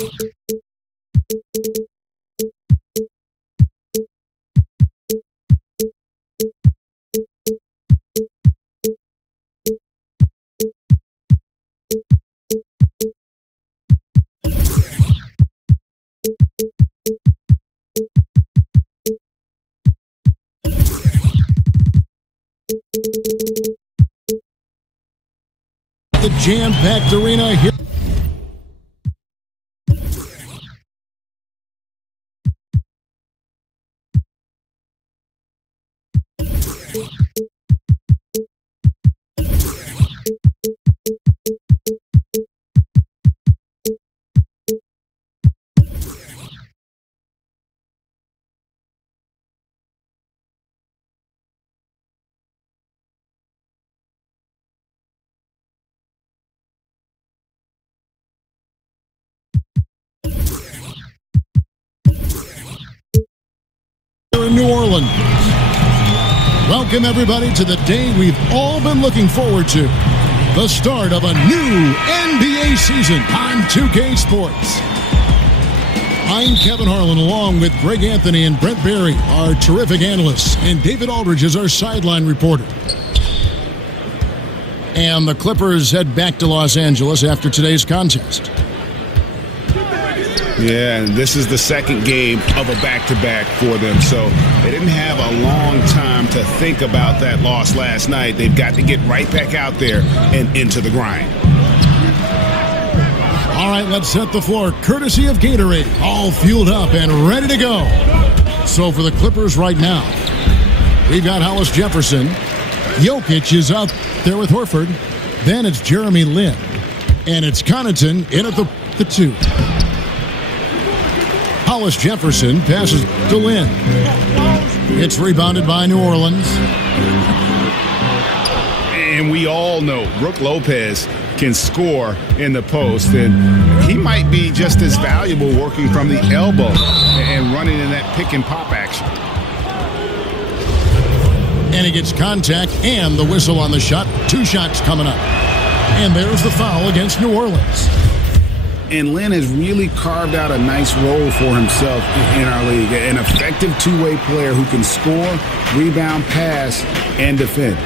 The jam-packed arena here. In New Orleans. Welcome everybody to the day we've all been looking forward to. The start of a new NBA season on 2K Sports. I'm Kevin Harlan along with Greg Anthony and Brent Berry, our terrific analysts, and David Aldridge is our sideline reporter. And the Clippers head back to Los Angeles after today's contest. Yeah, and this is the second game of a back-to-back for them, so they didn't have a long time to think about that loss last night. They've got to get right back out there and into the grind. All right, let's set the floor. Courtesy of Gatorade, all fueled up and ready to go. So for the Clippers right now, we've got Hollis Jefferson. Jokic is out there with Horford. Then it's Jeremy Lin. And it's Connaughton in at the 2. Hollis Jefferson passes to Lin. It's rebounded by New Orleans. And we all know Brook Lopez can score in the post, and he might be just as valuable working from the elbow and running in that pick and pop action. And he gets contact and the whistle on the shot. 2 shots coming up. And there's the foul against New Orleans. And Lin has really carved out a nice role for himself in our league. An effective two-way player who can score, rebound, pass, and defend.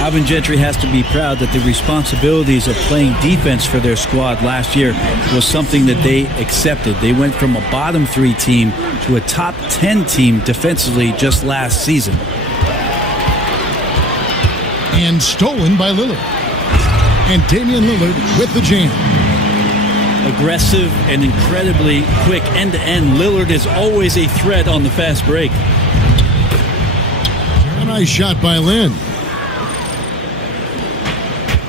Alvin Gentry has to be proud that the responsibilities of playing defense for their squad last year was something that they accepted. They went from a bottom 3 team to a top 10 team defensively just last season. And stolen by Lillard. And Damian Lillard with the jam. Aggressive and incredibly quick end-to-end. Lillard is always a threat on the fast break. A nice shot by Lin.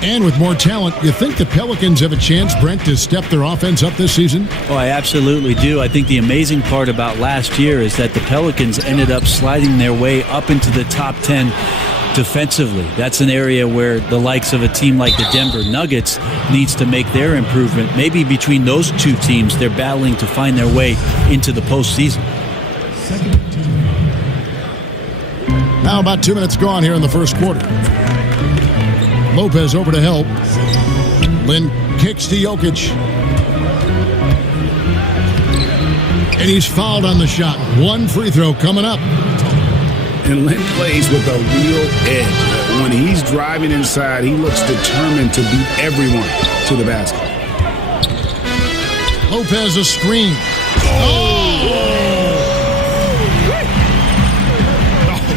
And with more talent, you think the Pelicans have a chance, Brent, to step their offense up this season? Oh, I absolutely do. I think the amazing part about last year is that the Pelicans ended up sliding their way up into the top 10 defensively. That's an area where the likes of a team like the Denver Nuggets needs to make their improvement. Maybe between those 2 teams, they're battling to find their way into the postseason. Now about 2 minutes gone here in the first quarter. Lopez over to help. Lin kicks to Jokic. And he's fouled on the shot. 1 free throw coming up. And Lin plays with a real edge. When he's driving inside, he looks determined to beat everyone to the basket. Lopez a screen.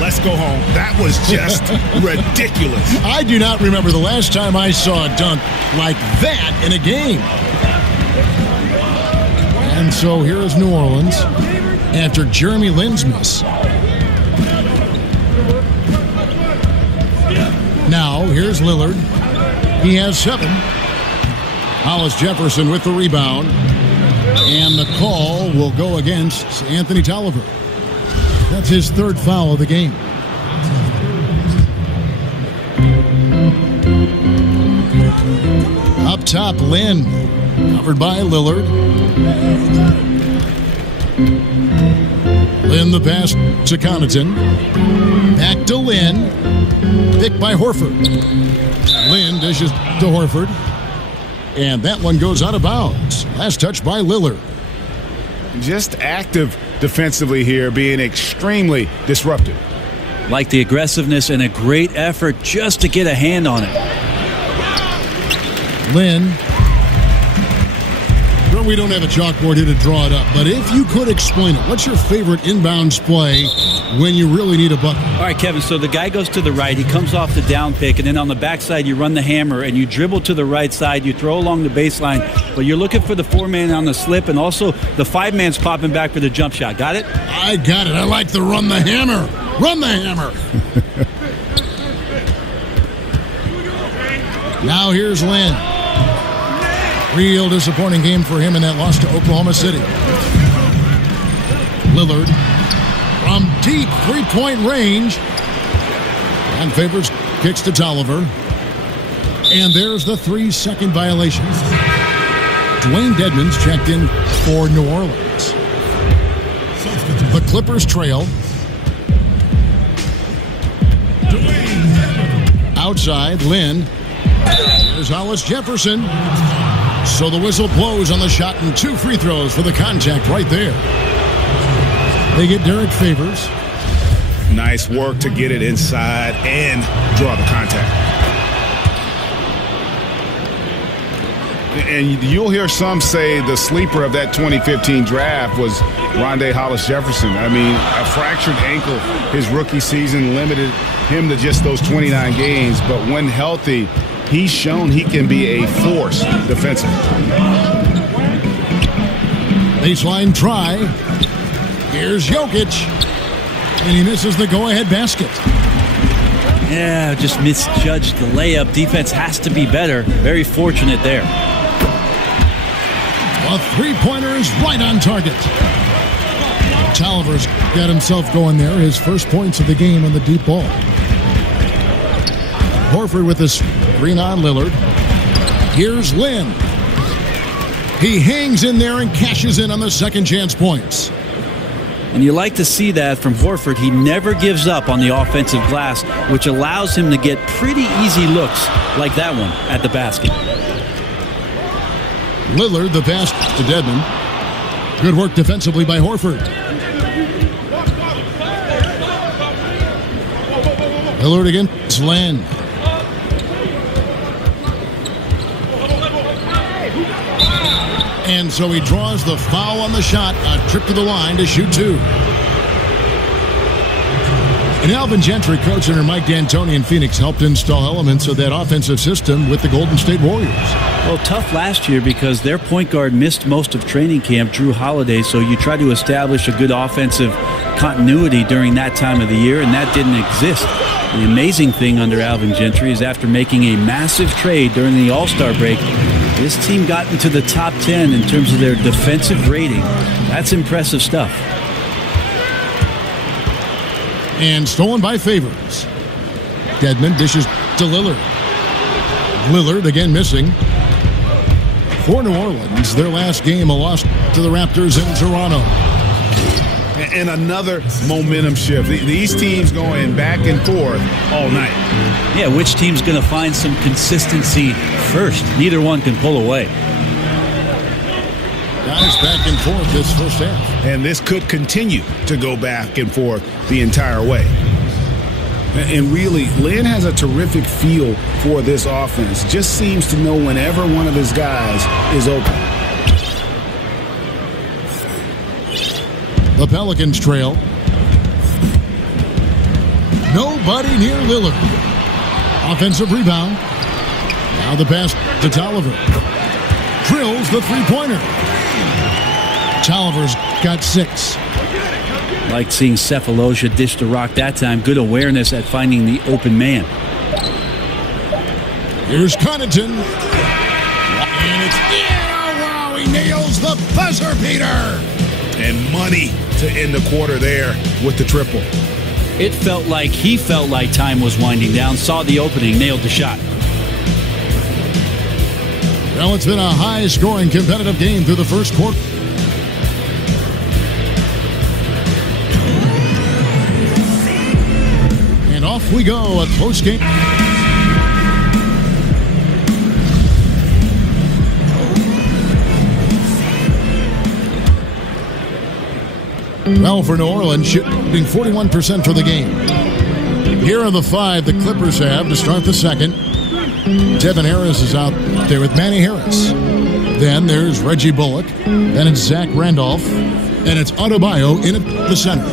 Let's go home. That was just ridiculous. I do not remember the last time I saw a dunk like that in a game. And so here is New Orleans after Jeremy Lin's miss. Now, here's Lillard. He has 7. Hollis Jefferson with the rebound. And the call will go against Anthony Tolliver. That's his 3rd foul of the game. Up top, Lin. Covered by Lillard. Lin the pass to Connaughton. Back to Lin. Picked by Horford. Lin dishes to Horford. And that one goes out of bounds. Last touch by Lillard. Just active defensively here, being extremely disruptive. Like the aggressiveness and a great effort just to get a hand on it. Lynn. Well, we don't have a chalkboard here to draw it up, but if you could explain it, what's your favorite inbounds play when you really need a bucket? All right, Kevin, so the guy goes to the right, he comes off the down pick, and then on the backside you run the hammer and you dribble to the right side, you throw along the baseline, but you're looking for the 4-man on the slip, and also the 5-man's popping back for the jump shot. Got it? I got it. I like the run the hammer. Run the hammer. Now here's Lynn. Real disappointing game for him in that loss to Oklahoma City. Lillard from deep three-point range. And favors kicks to Tolliver. And there's the 3-second violation. Dwayne Dedmon's checked in for New Orleans. The Clippers trail. Outside, Lynn. There's Hollis Jefferson. So the whistle blows on the shot and 2 free throws for the contact right there. They get Derek Favors. Nice work to get it inside and draw the contact. And you'll hear some say the sleeper of that 2015 draft was Rondé Hollis Jefferson. I mean, a fractured ankle his rookie season limited him to just those 29 games. But when healthy, he's shown he can be a force defensively. Baseline try. Here's Jokic. And he misses the go-ahead basket. Yeah, just misjudged the layup. Defense has to be better. Very fortunate there. A three-pointer is right on target. Tolliver's got himself going there. His first points of the game on the deep ball. Horford with the screen on Lillard. Here's Lynn. He hangs in there and cashes in on the second chance points. And you like to see that from Horford. He never gives up on the offensive glass, which allows him to get pretty easy looks like that one at the basket. Lillard, the pass to Dedmon. Good work defensively by Horford. Lillard against Lynn. And so he draws the foul on the shot. A trip to the line to shoot 2. And Alvin Gentry, coach under Mike D'Antoni in Phoenix, helped install elements of that offensive system with the Golden State Warriors. Well, tough last year because their point guard missed most of training camp, Drew Holiday, so you try to establish a good offensive continuity during that time of the year, and that didn't exist. The amazing thing under Alvin Gentry is after making a massive trade during the All-Star break, this team got into the top 10 in terms of their defensive rating. That's impressive stuff. And stolen by Favors. Dedmon dishes to Lillard. Lillard again missing. For New Orleans, their last game, a loss to the Raptors in Toronto. And another momentum shift. These teams going back and forth all night. Yeah, which team's going to find some consistency first? Neither one can pull away. Guys back and forth this first half. And this could continue to go back and forth the entire way. And really, Lynn has a terrific feel for this offense. Just seems to know whenever one of his guys is open. The Pelicans trail. Nobody near Lillard. Offensive rebound. Now the pass to Tolliver. Drills the three-pointer. Tolliver's got 6. Like seeing Cephalosha dish the rock that time. Good awareness at finding the open man. Here's Connaughton. And it's wow, he nails the buzzer beater. And money to end the quarter there with the triple. It felt like he felt like time was winding down, saw the opening, nailed the shot. Well, it's been a high-scoring competitive game through the first quarter. And off we go at close game. Well, for New Orleans, shooting 41% for the game. Here are the 5 the Clippers have to start the second. Devin Harris is out there with Manny Harris. Then there's Reggie Bullock. Then it's Zach Randolph. And it's Adebayo in at the center.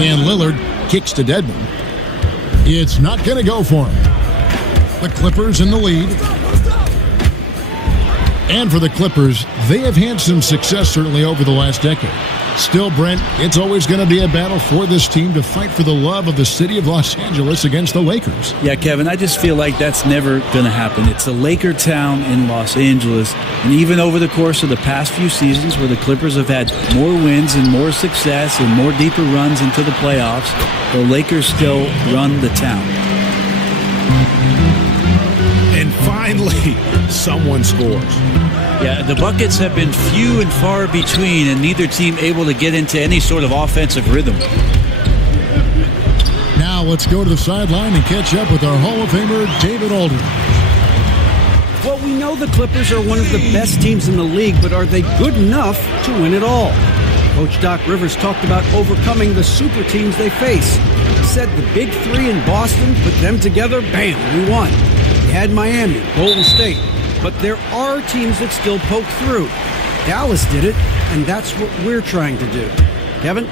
And Lillard kicks to Dedmon. It's not going to go for him. The Clippers in the lead. And for the Clippers, they have had some success certainly over the last decade. Still, Brent, it's always going to be a battle for this team to fight for the love of the city of Los Angeles against the Lakers. Yeah, Kevin, I just feel like that's never going to happen. It's a Laker town in Los Angeles. And even over the course of the past few seasons where the Clippers have had more wins and more success and more deeper runs into the playoffs, the Lakers still run the town. And finally, someone scores. Yeah, the buckets have been few and far between, and neither team able to get into any sort of offensive rhythm. Now let's go to the sideline and catch up with our Hall of Famer, David Aldridge. Well, we know the Clippers are one of the best teams in the league, but are they good enough to win it all? Coach Doc Rivers talked about overcoming the super teams they face. He said the big 3 in Boston, put them together, bam, we won. We had Miami, Golden State. But there are teams that still poke through. Dallas did it, and that's what we're trying to do. Kevin?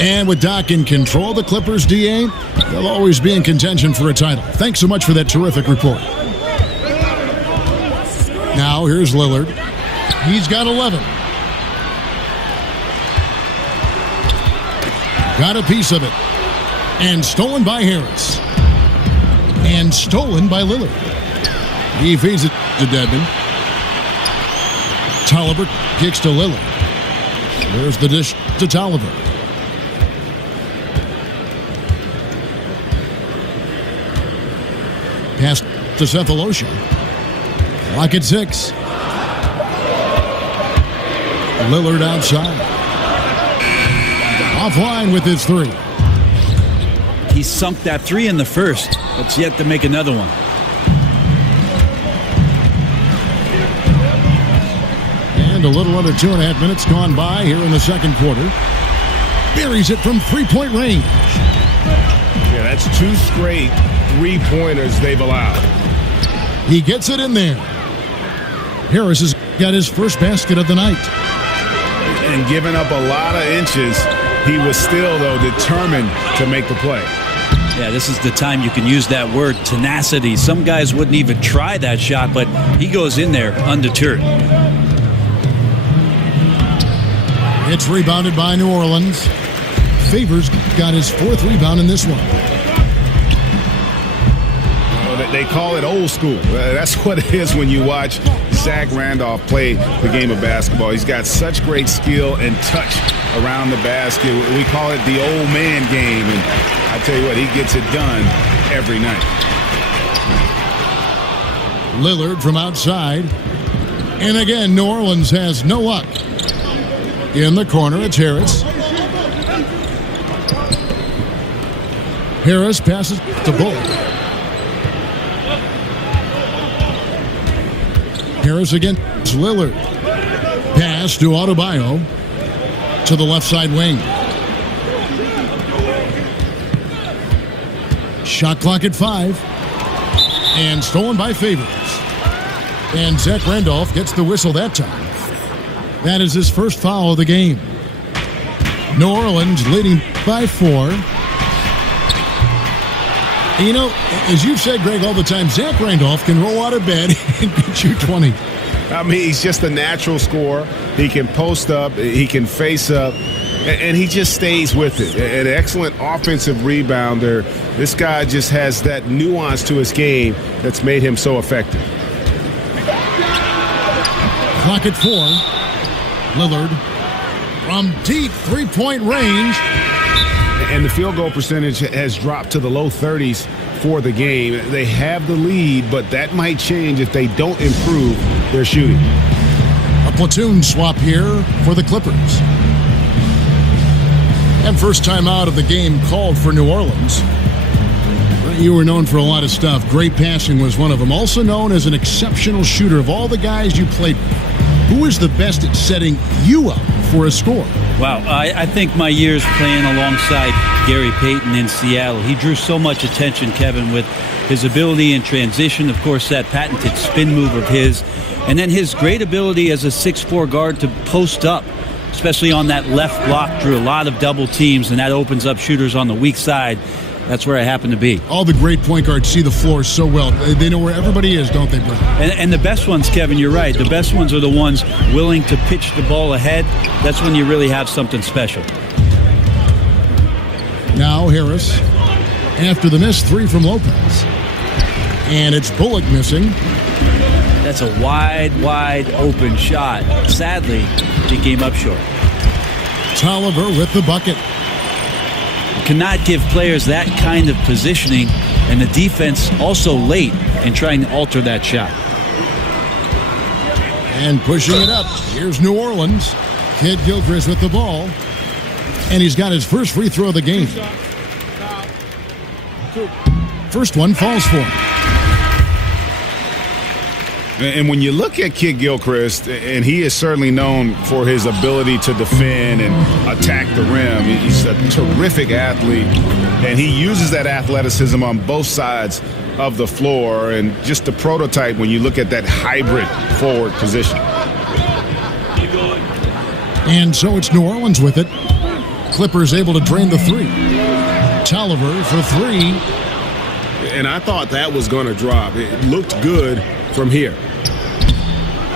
And with Doc in control, the Clippers, DA, they'll always be in contention for a title. Thanks so much for that terrific report. Now, here's Lillard. He's got 11. Got a piece of it. And stolen by Harris. And stolen by Lillard. He feeds it to Dedmon. Tolliver kicks to Lillard. There's the dish to Tolliver. Pass to Cephalosha. Clock at 6. Lillard outside. Offline with his 3. He sunk that 3 in the first, but's yet to make another one. And a little under 2.5 minutes gone by here in the second quarter. Buries it from 3-point range. Yeah, that's 2 straight 3-pointers they've allowed. He gets it in there. Harris has got his first basket of the night. And giving up a lot of inches, he was still, though, determined to make the play. Yeah, this is the time you can use that word, tenacity. Some guys wouldn't even try that shot, but he goes in there undeterred. It's rebounded by New Orleans. Favors got his 4th rebound in this one. They call it old school. That's what it is when you watch Zach Randolph play the game of basketball. He's got such great skill and touch around the basket. We call it the old man game, and I tell you what, he gets it done every night. Lillard from outside. And again, New Orleans has no luck. In the corner, it's Harris. Harris passes to Bullock. Harris against Lillard. Pass to Adebayo to the left side wing. Shot clock at 5. And stolen by Favors. And Zach Randolph gets the whistle that time. That is his first foul of the game. New Orleans leading by 4. And you know, as you've said, Greg, all the time, Zach Randolph can roll out of bed and get you 20. I mean, he's just a natural scorer. He can post up, he can face up, and he just stays with it. An excellent offensive rebounder. This guy just has that nuance to his game that's made him so effective. Clock at 4. Lillard from deep 3-point range. And the field goal percentage has dropped to the low 30s for the game. They have the lead, but that might change if they don't improve their shooting. A platoon swap here for the Clippers. And first time out of the game called for New Orleans. You were known for a lot of stuff. Great passing was one of them. Also known as an exceptional shooter. Of all the guys you played with, who is the best at setting you up for a score. Wow, I think my years playing alongside Gary Payton in Seattle, he drew so much attention, Kevin, with his ability in transition, of course, that patented spin move of his, and then his great ability as a 6'4" guard to post up, especially on that left block, drew a lot of double teams, and that opens up shooters on the weak side. That's where I happen to be. All the great point guards see the floor so well. They know where everybody is, don't they, Brett? And the best ones, Kevin, you're right. The best ones are the ones willing to pitch the ball ahead. That's when you really have something special. Now Harris, after the missed three from Lopez. And it's Bullock missing. That's a wide open shot. Sadly, he came up short. Tolliver with the bucket. Cannot give players that kind of positioning, and the defense also late in trying to alter that shot. And pushing it up. Here's New Orleans. Kid Gilchrist with the ball. And he's got his first free throw of the game. First one falls for him. And when you look at Kid Gilchrist, and he is certainly known for his ability to defend and attack the rim. He's a terrific athlete, and he uses that athleticism on both sides of the floor, and just the prototype when you look at that hybrid forward position. And so it's New Orleans with it. Clippers able to drain the three. Tolliver for three. And I thought that was going to drop. It looked good from here.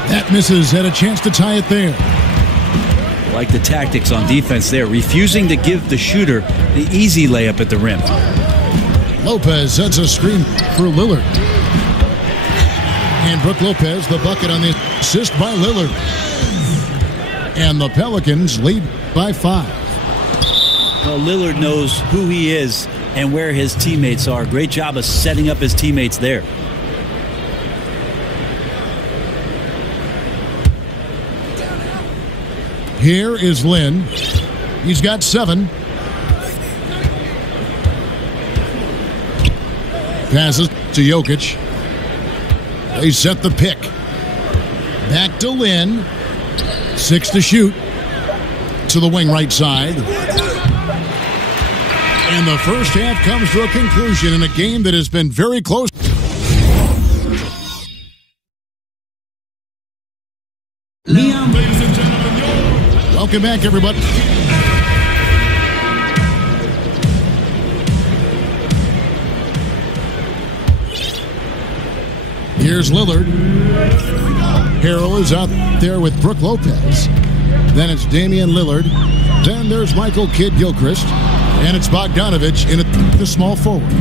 That misses. Had a chance to tie it there. I like the tactics on defense there, refusing to give the shooter the easy layup at the rim. Lopez sets a screen for Lillard. And Brook Lopez, the bucket on the assist by Lillard. And the Pelicans lead by 5. Well, Lillard knows who he is and where his teammates are. Great job of setting up his teammates there. Here is Lynn. He's got 7. Passes to Jokic. They set the pick. Back to Lynn. 6 to shoot. To the wing right side. And the first half comes to a conclusion in a game that has been very close. Ladies and gentlemen, welcome back, everybody. Here's Lillard. Harrell is out there with Brook Lopez. Then it's Damian Lillard. Then there's Michael Kidd Gilchrist. And it's Bogdanovich in the small forward.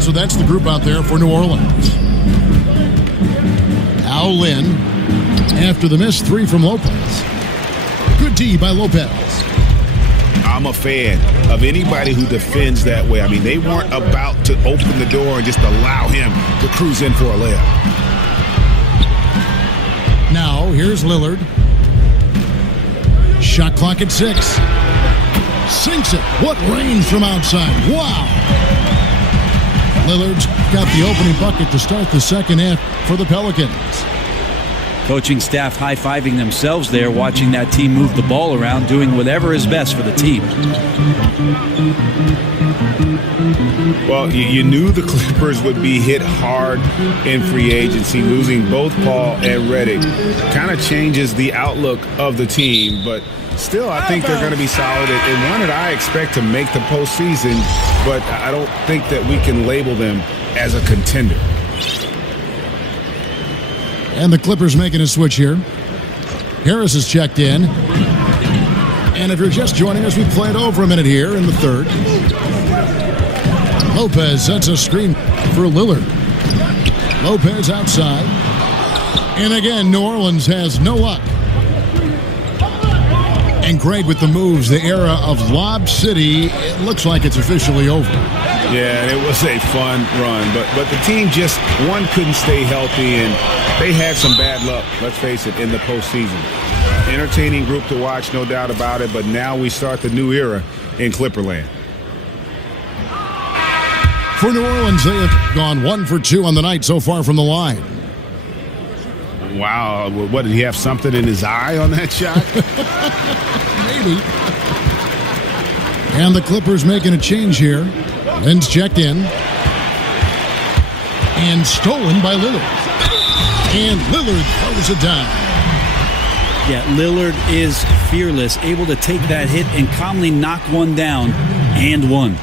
So that's the group out there for New Orleans. Now Lynn, after the missed 3 from Lopez. Good D by Lopez. I'm a fan of anybody who defends that way. I mean, they weren't about to open the door and just allow him to cruise in for a layup. Now, here's Lillard. Shot clock at 6. Sinks it. What range from outside. Wow. Lillard's got the opening bucket to start the second half for the Pelicans. Coaching staff high-fiving themselves there, watching that team move the ball around, doing whatever is best for the team. Well, you knew the Clippers would be hit hard in free agency. Losing both Paul and Redick kind of changes the outlook of the team, but still, I think they're going to be solid. And one that I expect to make the postseason, but I don't think that we can label them as a contender. And the Clippers making a switch here. Harris is checked in. And if you're just joining us, we played over a minute here in the third. Lopez sets a screen for Lillard. Lopez outside. And again, New Orleans has no luck. And Greg with the moves, the era of Lob City, it looks like it's officially over. Yeah, it was a fun run, but the team just, one, couldn't stay healthy, and they had some bad luck, let's face it, in the postseason. Entertaining group to watch, no doubt about it, but now we start the new era in Clipperland. For New Orleans, they have gone 1 for 2 on the night so far from the line. Wow. What, did he have something in his eye on that shot? Maybe. And the Clippers making a change here. Lynn's checked in. And stolen by Lillard. And Lillard throws it down. Yeah, Lillard is fearless, able to take that hit and calmly knock one down and one.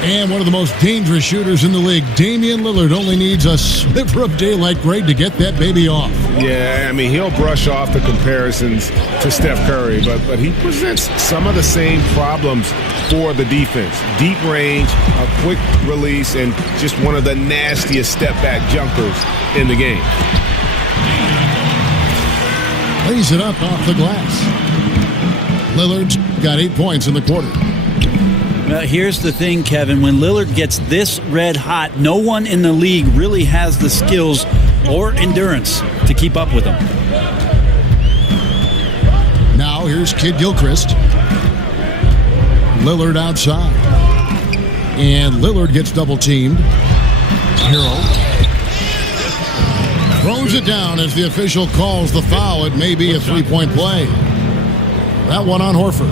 And one of the most dangerous shooters in the league, Damian Lillard, only needs a sliver of daylight, Greg, to get that baby off. Yeah, I mean, he'll brush off the comparisons to Steph Curry, but he presents some of the same problems for the defense. Deep range, a quick release, and just one of the nastiest step-back jumpers in the game. Lays it up off the glass. Lillard's got 8 points in the quarter. Well, here's the thing, Kevin. When Lillard gets this red hot, no one in the league really has the skills or endurance to keep up with him. Now here's Kid Gilchrist. Lillard outside. And Lillard gets double-teamed. Hero throws it down as the official calls the foul. It may be a three-point play. That one on Horford.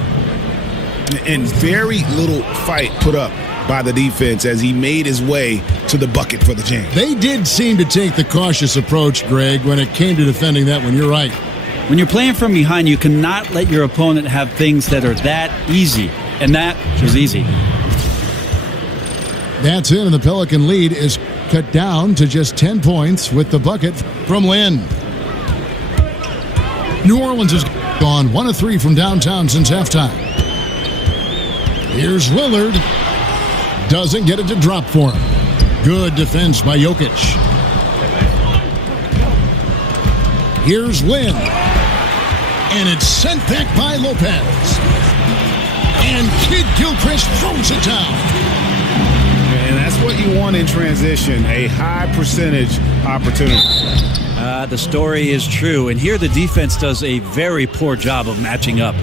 And very little fight put up by the defense as he made his way to the bucket for the jam. They did seem to take the cautious approach, Greg, when it came to defending that one. You're right. When you're playing from behind, you cannot let your opponent have things that are that easy. And that was easy. That's it, and the Pelican lead is cut down to just 10 points with the bucket from Lynn. New Orleans has gone 1 of 3 from downtown since halftime. Here's Lillard. Doesn't get it to drop for him. Good defense by Jokic. Here's Lynn. And it's sent back by Lopez. And Kid Gilchrist throws it down. And that's what you want in transition, a high percentage opportunity. The story is true. And here the defense does a very poor job of matching up.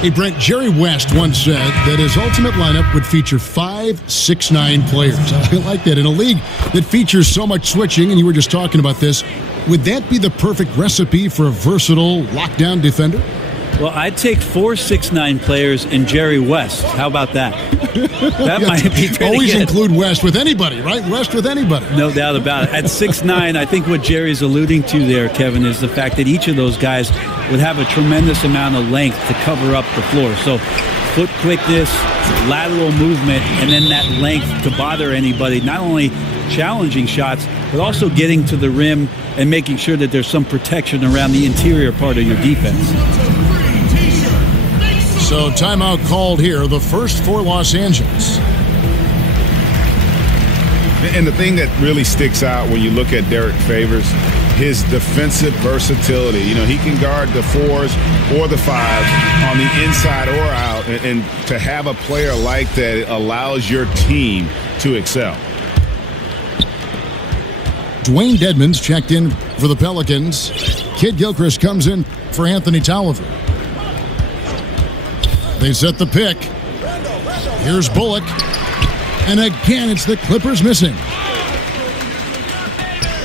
Hey, Brent, Jerry West once said that his ultimate lineup would feature 5 6'9" players. I like that. In a league that features so much switching, and you were just talking about this, would that be the perfect recipe for a versatile lockdown defender? Well, I'd take 4 6'9" players and Jerry West. How about that? That might be pretty Always good. include West with anybody, right? West with anybody. No doubt about it. At 6'9", I think what Jerry's alluding to there, Kevin, is the fact that each of those guys would have a tremendous amount of length to cover up the floor. So foot quickness, lateral movement, and then that length to bother anybody, not only challenging shots, but also getting to the rim and making sure that there's some protection around the interior part of your defense. So timeout called here, the first for Los Angeles. And the thing that really sticks out when you look at Derek Favors, his defensive versatility. You know, he can guard the 4s or the 5s on the inside or out. And to have a player like that, it allows your team to excel. Dwayne Dedmon's checked in for the Pelicans. Kid Gilchrist comes in for Anthony Tolliver. They set the pick. Here's Bullock. And again, it's the Clippers missing.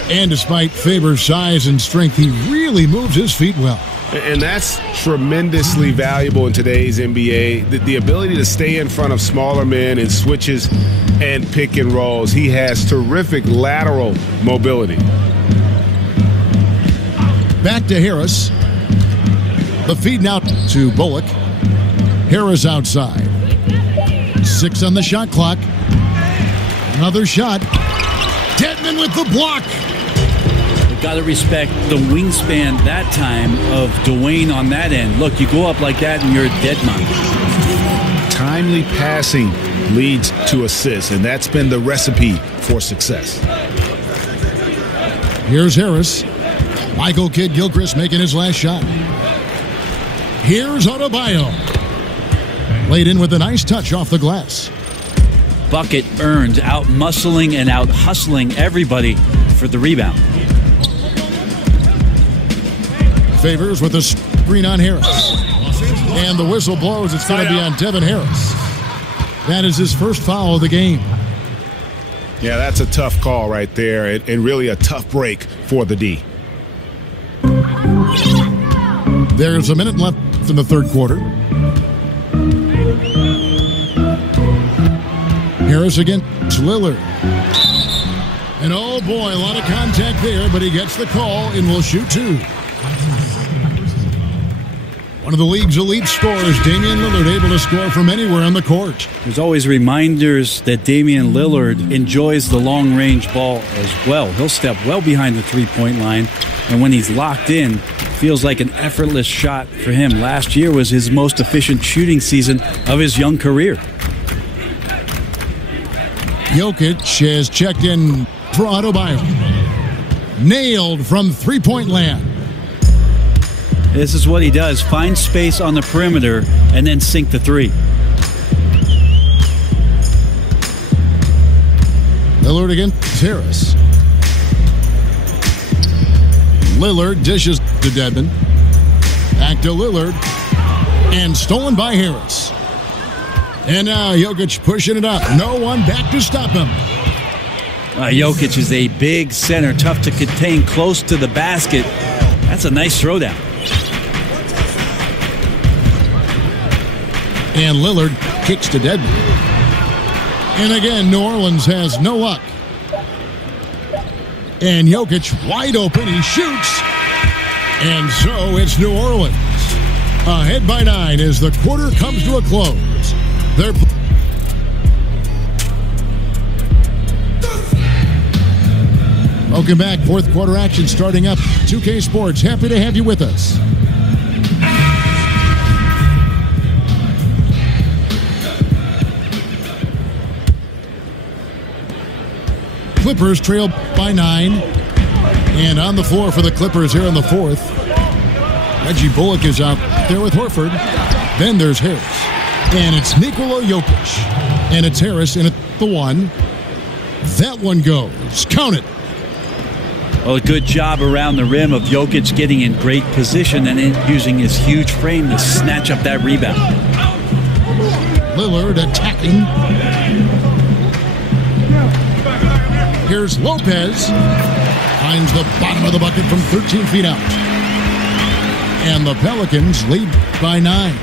And despite Faber's size and strength, he really moves his feet well. And that's tremendously valuable in today's NBA. The ability to stay in front of smaller men in switches and pick and rolls. He has terrific lateral mobility. Back to Harris. The feed now to Bullock. Harris outside. 6 on the shot clock. Another shot. Dedmon with the block. We've got to respect the wingspan that time of Dwayne on that end. Look, you go up like that and you're a dead man. Timely passing leads to assists, and that's been the recipe for success. Here's Harris. Michael Kidd Gilchrist making his last shot. Here's Adebayo. Laid in with a nice touch off the glass. Bucket earned, out muscling and out hustling everybody for the rebound. Favors with a screen on Harris. And the whistle blows. It's going to be on Devin Harris. That is his first foul of the game. Yeah, that's a tough call right there, and really a tough break for the D. There's a minute left in the third quarter. Harris against Lillard. And oh boy, a lot of contact there, but he gets the call and will shoot two. One of the league's elite scorers, Damian Lillard, able to score from anywhere on the court. There's always reminders that Damian Lillard enjoys the long-range ball as well. He'll step well behind the three-point line, and when he's locked in, feels like an effortless shot for him. Last year was his most efficient shooting season of his young career. Jokic has checked in for Adebayo. Nailed from three-point land. This is what he does. Find space on the perimeter and then sink the three. Lillard against Harris. Lillard dishes to Dedmon. Back to Lillard. And stolen by Harris. And now Jokic pushing it up. No one back to stop him. Jokic is a big center, tough to contain close to the basket. That's a nice throwdown. And Lillard kicks to Dedmon. And again, New Orleans has no luck. And Jokic wide open. He shoots. And so it's New Orleans. Ahead by 9 as the quarter comes to a close. They're welcome back. Fourth quarter action starting up. 2K Sports. Happy to have you with us. Clippers trail by 9. And on the floor for the Clippers here in the fourth. Reggie Bullock is out there with Horford. Then there's Harris. And it's Nikola Jokic. And it's Harris in at the 1. That one goes. Count it. Well, a good job around the rim of Jokic getting in great position and using his huge frame to snatch up that rebound. Lillard attacking. Here's Lopez. Finds the bottom of the bucket from 13 feet out. And the Pelicans lead by 9.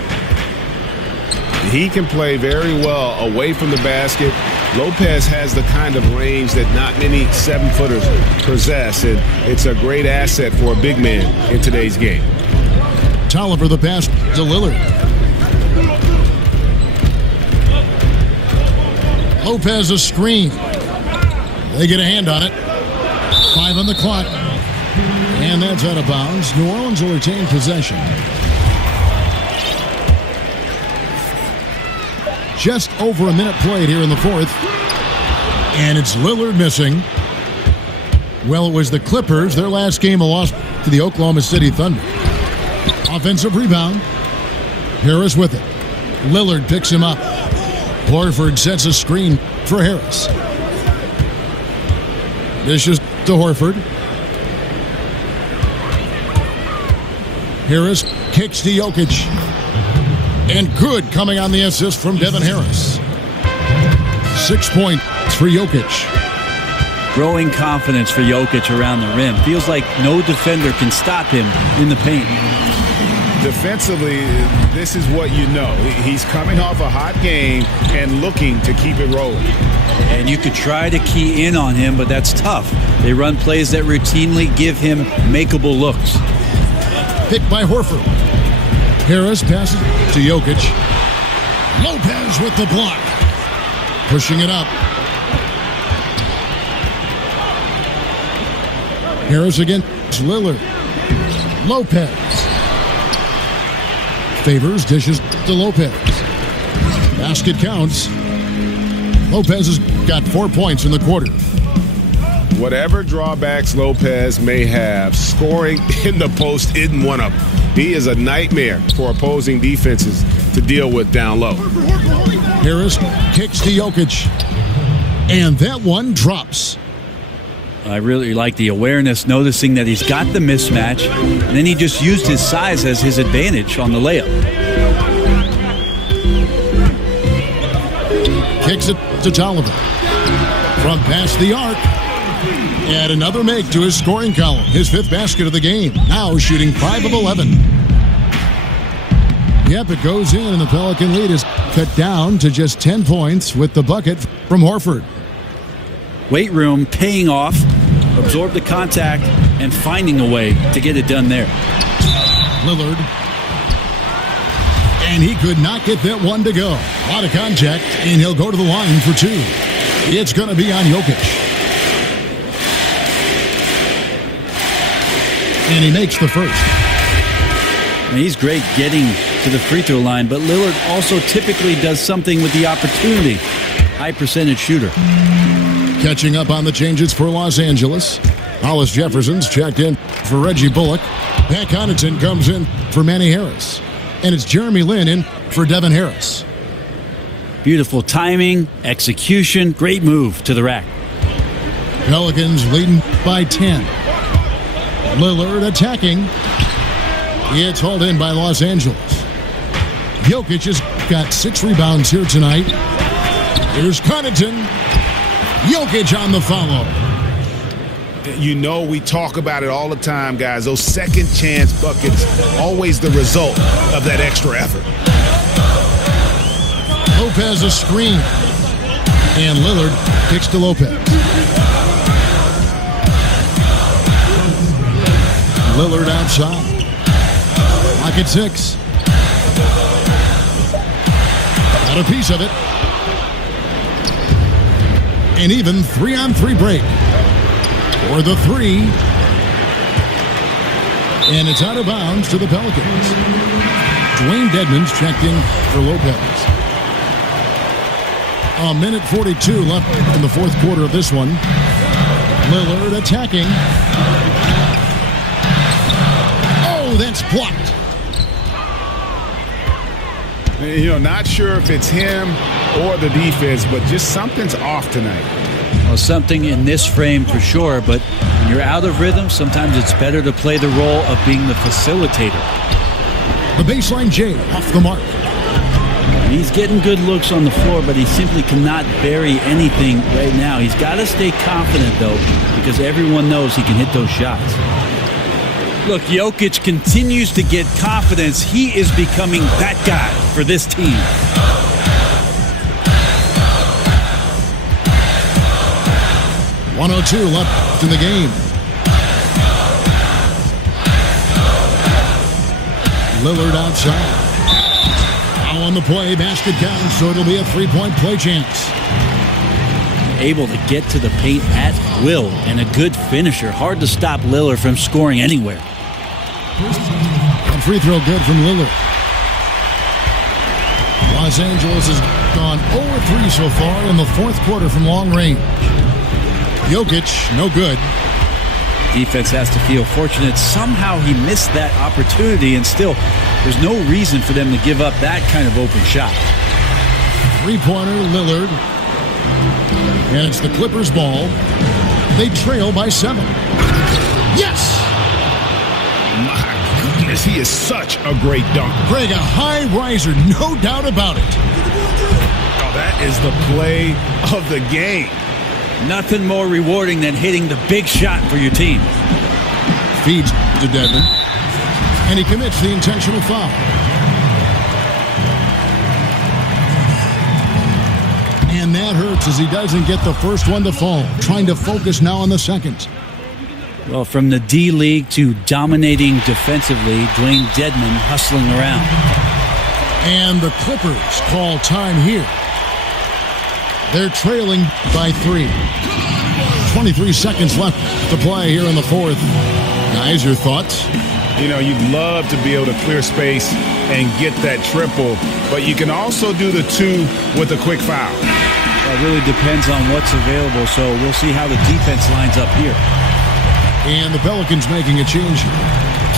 He can play very well away from the basket. Lopez has the kind of range that not many 7-footers possess, and it's a great asset for a big man in today's game. Tolliver the pass to Lillard. Lopez a screen. They get a hand on it. 5 on the clock. And that's out of bounds. New Orleans will retain possession. Just over a minute played here in the fourth. And it's Lillard missing. Well, it was the Clippers. Their last game, a loss to the Oklahoma City Thunder. Offensive rebound. Harris with it. Lillard picks him up. Horford sets a screen for Harris. Dishes to Horford. Harris kicks to Jokic. And good coming on the assist from Devin Harris. 6 points for Jokic. Growing confidence for Jokic around the rim. Feels like no defender can stop him in the paint. Defensively, this is what you know. He's coming off a hot game and looking to keep it rolling. And you could try to key in on him, but that's tough. They run plays that routinely give him makeable looks. Picked by Horford. Harris passes to Jokic. Lopez with the block. Pushing it up. Harris against Lillard. Lopez. Favors, dishes to Lopez. Basket counts. Lopez has got 4 points in the quarter. Whatever drawbacks Lopez may have, scoring in the post isn't one of them. He is a nightmare for opposing defenses to deal with down low. Harris kicks to Jokic. And that one drops. I really like the awareness, noticing that he's got the mismatch, and then he just used his size as his advantage on the layup. Kicks it to Tolliver. from past the arc. And another make to his scoring column. His 5th basket of the game. Now shooting 5 of 11. Yep, it goes in, and the Pelican lead is cut down to just 10 points with the bucket from Horford. Weight room paying off, absorb the contact, and finding a way to get it done there. Lillard. And he could not get that one to go. A lot of contact, and he'll go to the line for 2. It's going to be on Jokic. And he makes the first. And he's great getting to the free throw line, but Lillard also typically does something with the opportunity. High percentage shooter. Catching up on the changes for Los Angeles. Hollis Jefferson's checked in for Reggie Bullock. Pat Connaughton comes in for Manny Harris. And it's Jeremy Lin in for Devin Harris. Beautiful timing, execution, great move to the rack. Pelicans leading by 10. Lillard attacking. It's hauled in by Los Angeles. Jokic has got 6 rebounds here tonight. Here's Connaughton. Jokic on the follow. You know, we talk about it all the time, guys. Those second chance buckets, always the result of that extra effort. Lopez a screen. And Lillard kicks to Lopez. Lillard outside. Lock at 6. Got a piece of it. An even 3-on-3 break. For the 3. And it's out of bounds to the Pelicans. Dwayne Dedmon's checked in for Lopez. A minute 42 left in the 4th quarter of this one. Lillard attacking. Oh, that's blocked. You know, not sure if it's him or the defense, but just something's off tonight. Well, something in this frame for sure, but when you're out of rhythm, sometimes it's better to play the role of being the facilitator. The baseline J off the mark. He's getting good looks on the floor, but he simply cannot bury anything right now. He's got to stay confident, though, because everyone knows he can hit those shots. Look, Jokic continues to get confidence. He is becoming that guy for this team. .102 left in the game. Lillard outside. Now on the play, basket counts, so it'll be a 3-point play chance. Able to get to the paint at will and a good finisher. Hard to stop Lillard from scoring anywhere. And free throw good from Lillard. Los Angeles has gone 0-3 so far in the 4th quarter from long range. Jokic, no good. Defense has to feel fortunate. Somehow he missed that opportunity, and still, there's no reason for them to give up that kind of open shot. 3-pointer, Lillard. And it's the Clippers' ball. They trail by 7. Yes! My goodness, he is such a great dunk. Greg, a high riser, no doubt about it. Oh, that is the play of the game. Nothing more rewarding than hitting the big shot for your team. Feeds to Devin. And he commits the intentional foul. And that hurts as he doesn't get the first one to fall. Trying to focus now on the second. Well, from the D-League to dominating defensively, Dwayne Dedmon hustling around. And the Clippers call time here. They're trailing by 3. 23 seconds left to play here in the 4th. Guys, your thoughts? You know, you'd love to be able to clear space and get that triple, but you can also do the 2 with a quick foul. It really depends on what's available, so we'll see how the defense lines up here. And the Pelicans making a change here.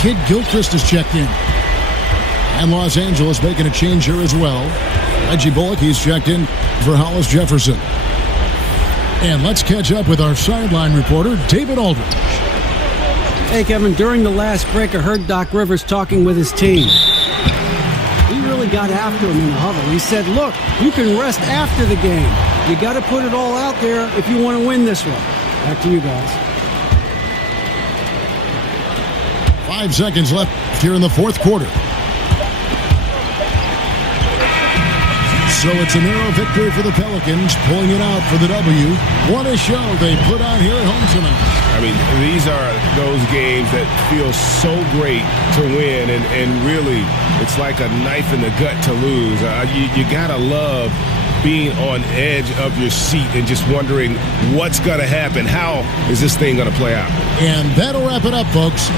Kid Gilchrist is checked in. And Los Angeles making a change here as well. Reggie Bullock, he's checked in for Hollis Jefferson. And let's catch up with our sideline reporter, David Aldridge. Hey, Kevin, during the last break, I heard Doc Rivers talking with his team. He really got after him in the huddle. He said, look, you can rest after the game. You got to put it all out there if you want to win this one. Back to you guys. 5 seconds left here in the fourth quarter. So it's a narrow victory for the Pelicans, pulling it out for the W. What a show they put on here at home tonight. I mean, these are those games that feel so great to win, and really, it's like a knife in the gut to lose. You gotta love being on edge of your seat and just wondering what's gonna happen. How is this thing gonna play out? And that'll wrap it up, folks.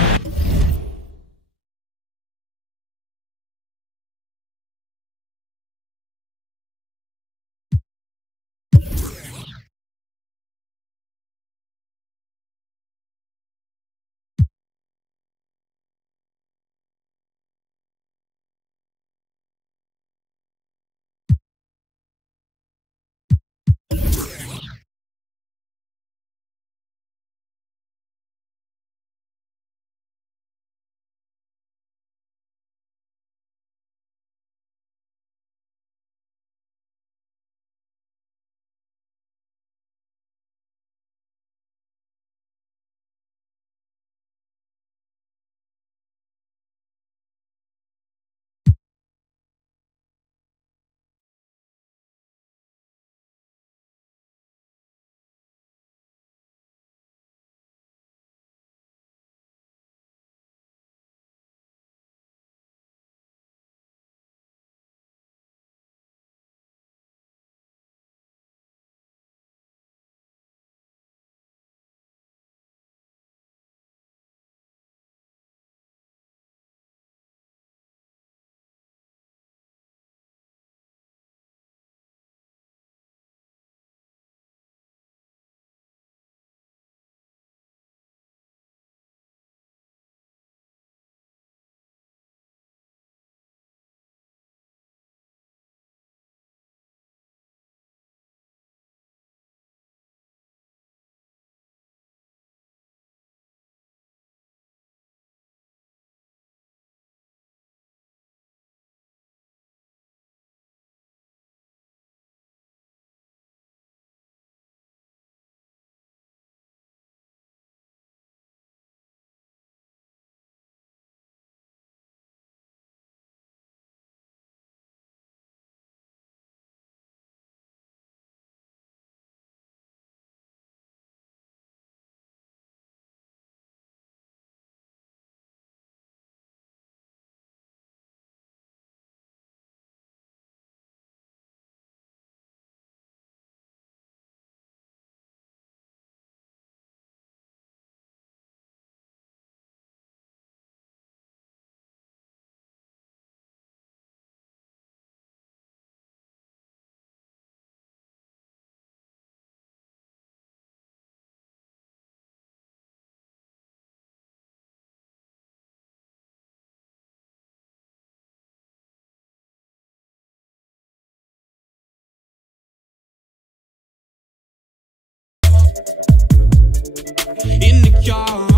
In the yard,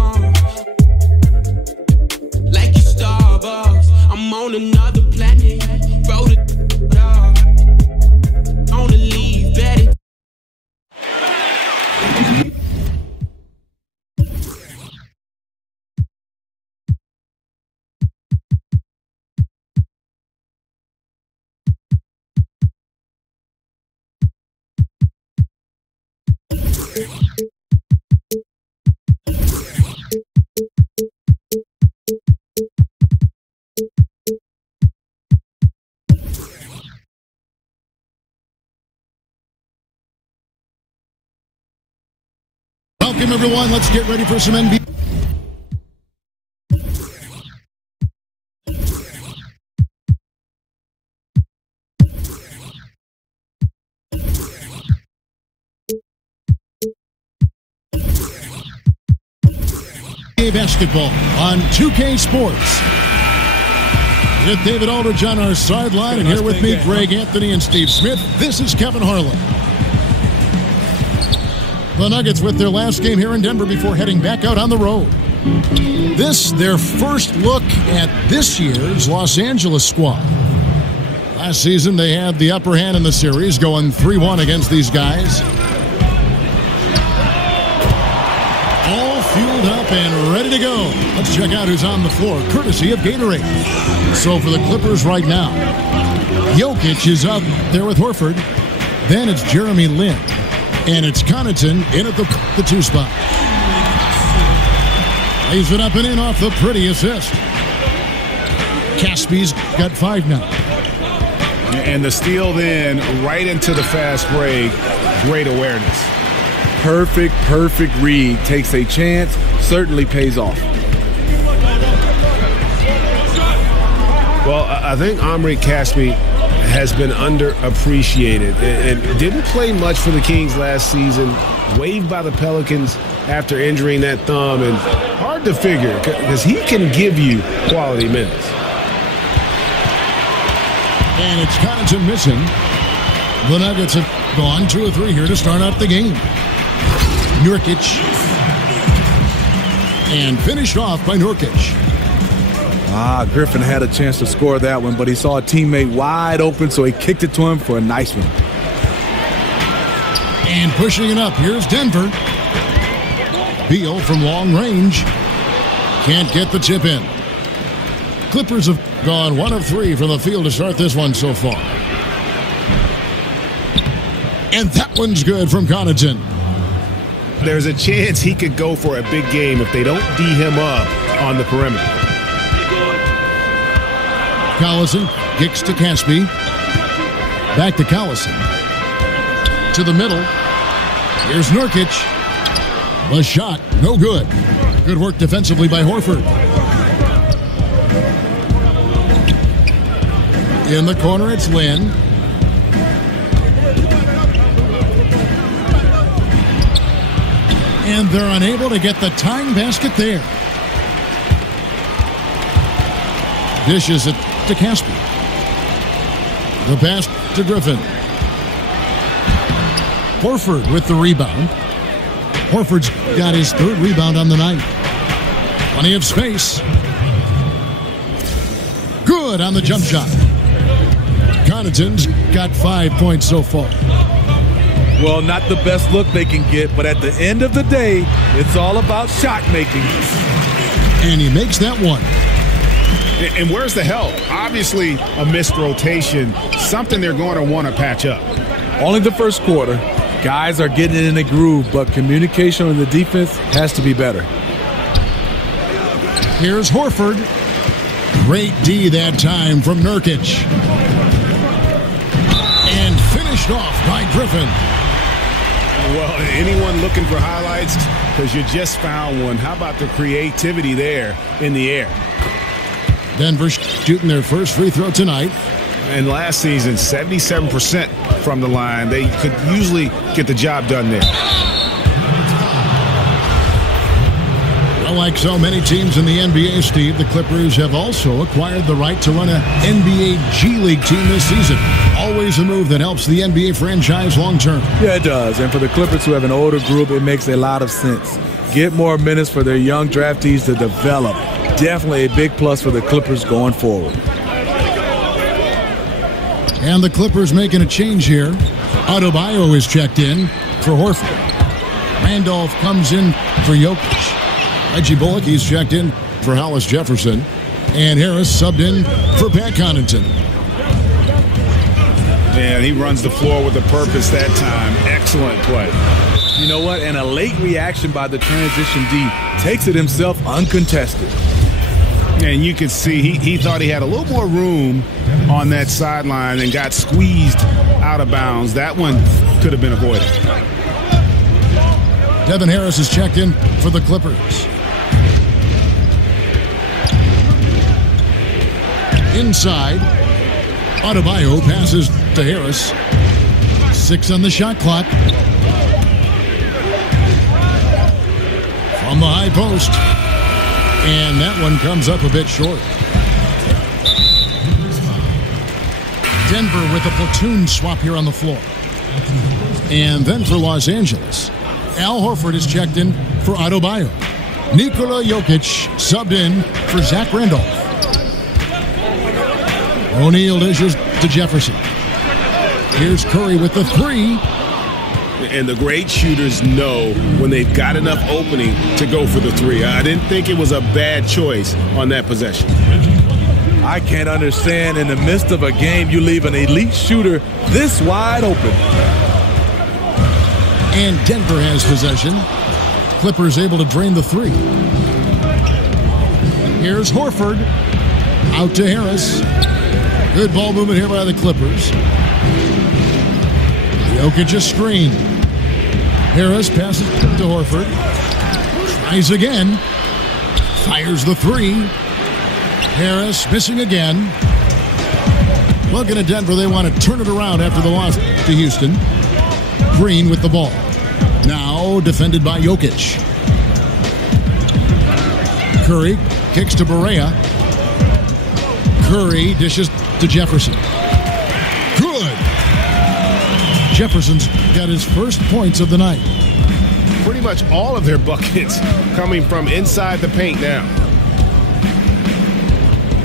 like your Starbucks. I'm on another planet. Wrote it off. On the leave, Betty. Welcome, everyone. Let's get ready for some NBA. Basketball on 2K Sports. With David Aldridge on our sideline, and here with me, Greg Anthony and Steve Smith. This is Kevin Harlan. The Nuggets with their last game here in Denver before heading back out on the road. This, their first look at this year's Los Angeles squad. Last season, they had the upper hand in the series, going 3-1 against these guys. All fueled up and ready to go. Let's check out who's on the floor, courtesy of Gatorade. So for the Clippers right now, Jokic is up there with Horford. Then it's Jeremy Lin. And it's Connaughton in at the 2 spot. Lays it up and in off the pretty assist. Caspi's got 5 now. And the steal then right into the fast break. Great awareness. Perfect read. Takes a chance. Certainly pays off. Well, I think Omri Caspi has been underappreciated and didn't play much for the Kings last season. Waived by the Pelicans after injuring that thumb, and hard to figure because he can give you quality minutes. And it's Connaughton missing. The Nuggets have gone 2 of 3 here to start out the game. Nurkic. And finished off by Nurkic. Griffin had a chance to score that one, but he saw a teammate wide open, so he kicked it to him for a nice one. And pushing it up, here's Denver. Beal from long range. Can't get the chip in. Clippers have gone 1 of 3 from the field to start this one so far. And that one's good from Connaughton. There's a chance he could go for a big game if they don't D him up on the perimeter. Collison kicks to Caspi. Back to Collison. To the middle. Here's Nurkic. The shot, no good. Good work defensively by Horford. In the corner, it's Lin. And they're unable to get the tying basket there. Dishes it to Caspi. The pass to Griffin. Horford with the rebound. Horford's got his 3rd rebound on the night. Plenty of space. Good on the jump shot. Connaughton's got 5 points so far. Well, not the best look they can get, but at the end of the day, it's all about shot making. And he makes that one. And where's the help? Obviously, a missed rotation, something they're going to want to patch up. Only the first quarter. Guys are getting in a groove, but communication on the defense has to be better. Here's Horford. Great D that time from Nurkic. And finished off by Griffin. Well, anyone looking for highlights? Because you just found one. How about the creativity there in the air? Denver shooting their first free throw tonight. And last season, 77% from the line. They could usually get the job done there. Well, like so many teams in the NBA, Steve, the Clippers have also acquired the right to run an NBA G League team this season. Always a move that helps the NBA franchise long term. Yeah, it does. And for the Clippers who have an older group, it makes a lot of sense. Get more minutes for their young draftees to develop. Definitely a big plus for the Clippers going forward. And the Clippers making a change here. Adebayo is checked in for Horford. Randolph comes in for Jokic. Reggie Bullock, he's checked in for Hollis Jefferson. And Harris subbed in for Pat Connaughton. Yeah, he runs the floor with a purpose that time. Excellent play. You know what? And a late reaction by the transition D takes it himself uncontested. And you could see he thought he had a little more room on that sideline and got squeezed out of bounds. That one could have been avoided. Devin Harris is checked in for the Clippers. Inside, Adebayo passes to Harris. 6 on the shot clock. From the high post. And that one comes up a bit short. Denver with a platoon swap here on the floor. And then for Los Angeles, Al Horford is checked in for Adebayo. Nikola Jokic subbed in for Zach Randolph. O'Neal dishes to Jefferson. Here's Curry with the three. And the great shooters know when they've got enough opening to go for the three. I didn't think it was a bad choice on that possession. I can't understand in the midst of a game you leave an elite shooter this wide open. And Denver has possession. Clippers able to drain the three. Here's Horford. Out to Harris. Good ball movement here by the Clippers. Jokic a screen. Harris passes to Horford. Tries again. Fires the three. Harris missing again. Looking at Denver, they want to turn it around after the loss to Houston. Green with the ball. Now defended by Jokic. Curry kicks to Barea. Curry dishes to Jefferson. Good. Jefferson's got his first points of the night. Pretty much all of their buckets coming from inside the paint now.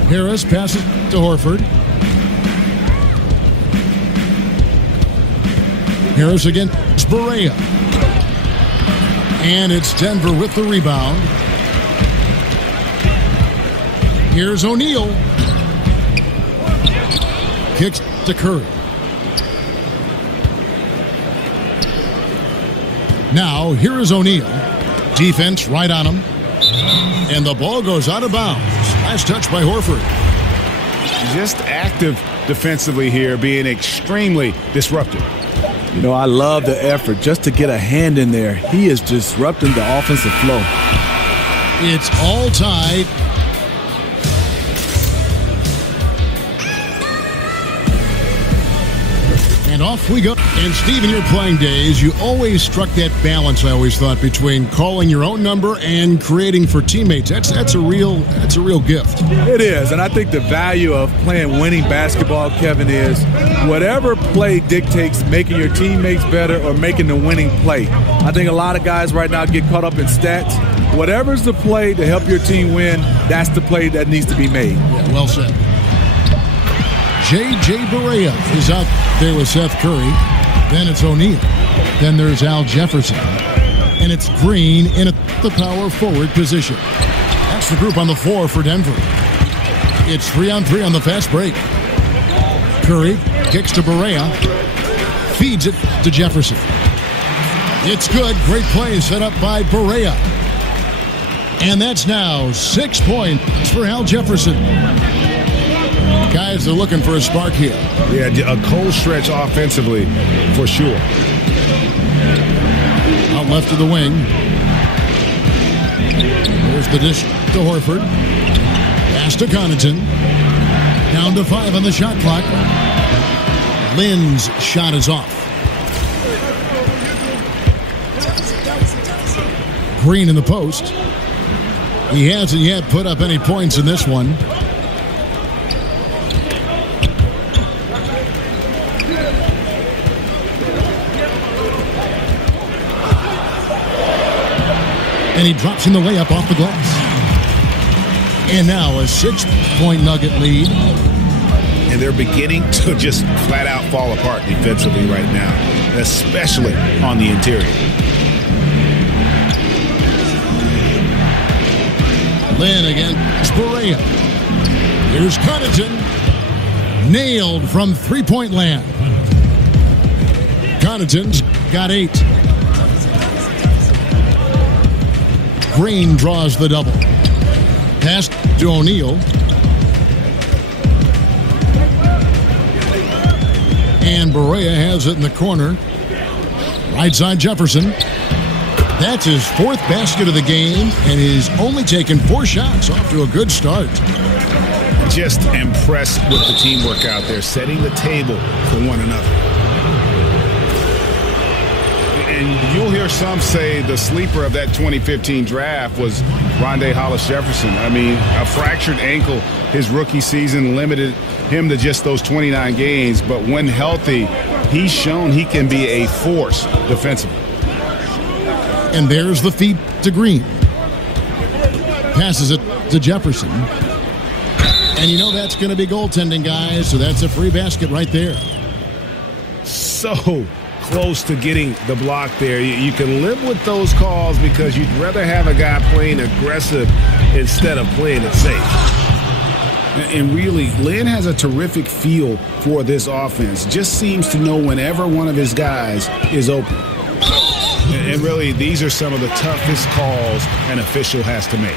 Harris passes to Horford. Harris against Barea. And it's Denver with the rebound. Here's O'Neal. Kicks to Curry. Now, here is O'Neal. Defense right on him. And the ball goes out of bounds. Last touch by Horford. Just active defensively here, being extremely disruptive. You know, I love the effort just to get a hand in there. He is disrupting the offensive flow. It's all tied. And off we go. And Steve, in your playing days, you always struck that balance, I always thought, between calling your own number and creating for teammates. That's a real gift. It is, and I think the value of playing winning basketball, Kevin, is whatever play dictates making your teammates better or making the winning play. I think a lot of guys right now get caught up in stats. Whatever's the play to help your team win, that's the play that needs to be made. Yeah, well said. J.J. Barea is out there with Seth Curry. Then it's O'Neal. Then there's Al Jefferson. And it's Green in the power forward position. That's the group on the floor for Denver. It's 3-on-3 on the fast break. Curry kicks to Barea. Feeds it to Jefferson. It's good. Great play set up by Barea. And that's now 6 points for Al Jefferson. Guys are looking for a spark here. Yeah, a cold stretch offensively for sure. Out left of the wing. There's the dish to Horford. Pass to Connaughton. Down to 5 on the shot clock. Lynn's shot is off. Green in the post. He hasn't yet put up any points in this one. And he drops in the layup off the glass. And now a 6-point Nugget lead. And they're beginning to just flat out fall apart defensively right now, especially on the interior. Lynn against Barea. Here's Connaughton. Nailed from three-point land. Connaughton's got 8. Green draws the double. Pass to O'Neal. And Barea has it in the corner. Right side Jefferson. That's his 4th basket of the game, and he's only taken 4 shots. Off to a good start. Just impressed with the teamwork out there, setting the table for one another. And you'll hear some say the sleeper of that 2015 draft was Rondé Hollis-Jefferson. I mean, a fractured ankle his rookie season limited him to just those 29 games. But when healthy, he's shown he can be a force defensively. And there's the feed to Green. Passes it to Jefferson. And you know that's going to be goaltending, guys, so that's a free basket right there. So close to getting the block there. You can live with those calls because you'd rather have a guy playing aggressive instead of playing it safe. And really, Lynn has a terrific feel for this offense. Just seems to know whenever one of his guys is open. And really, these are some of the toughest calls an official has to make.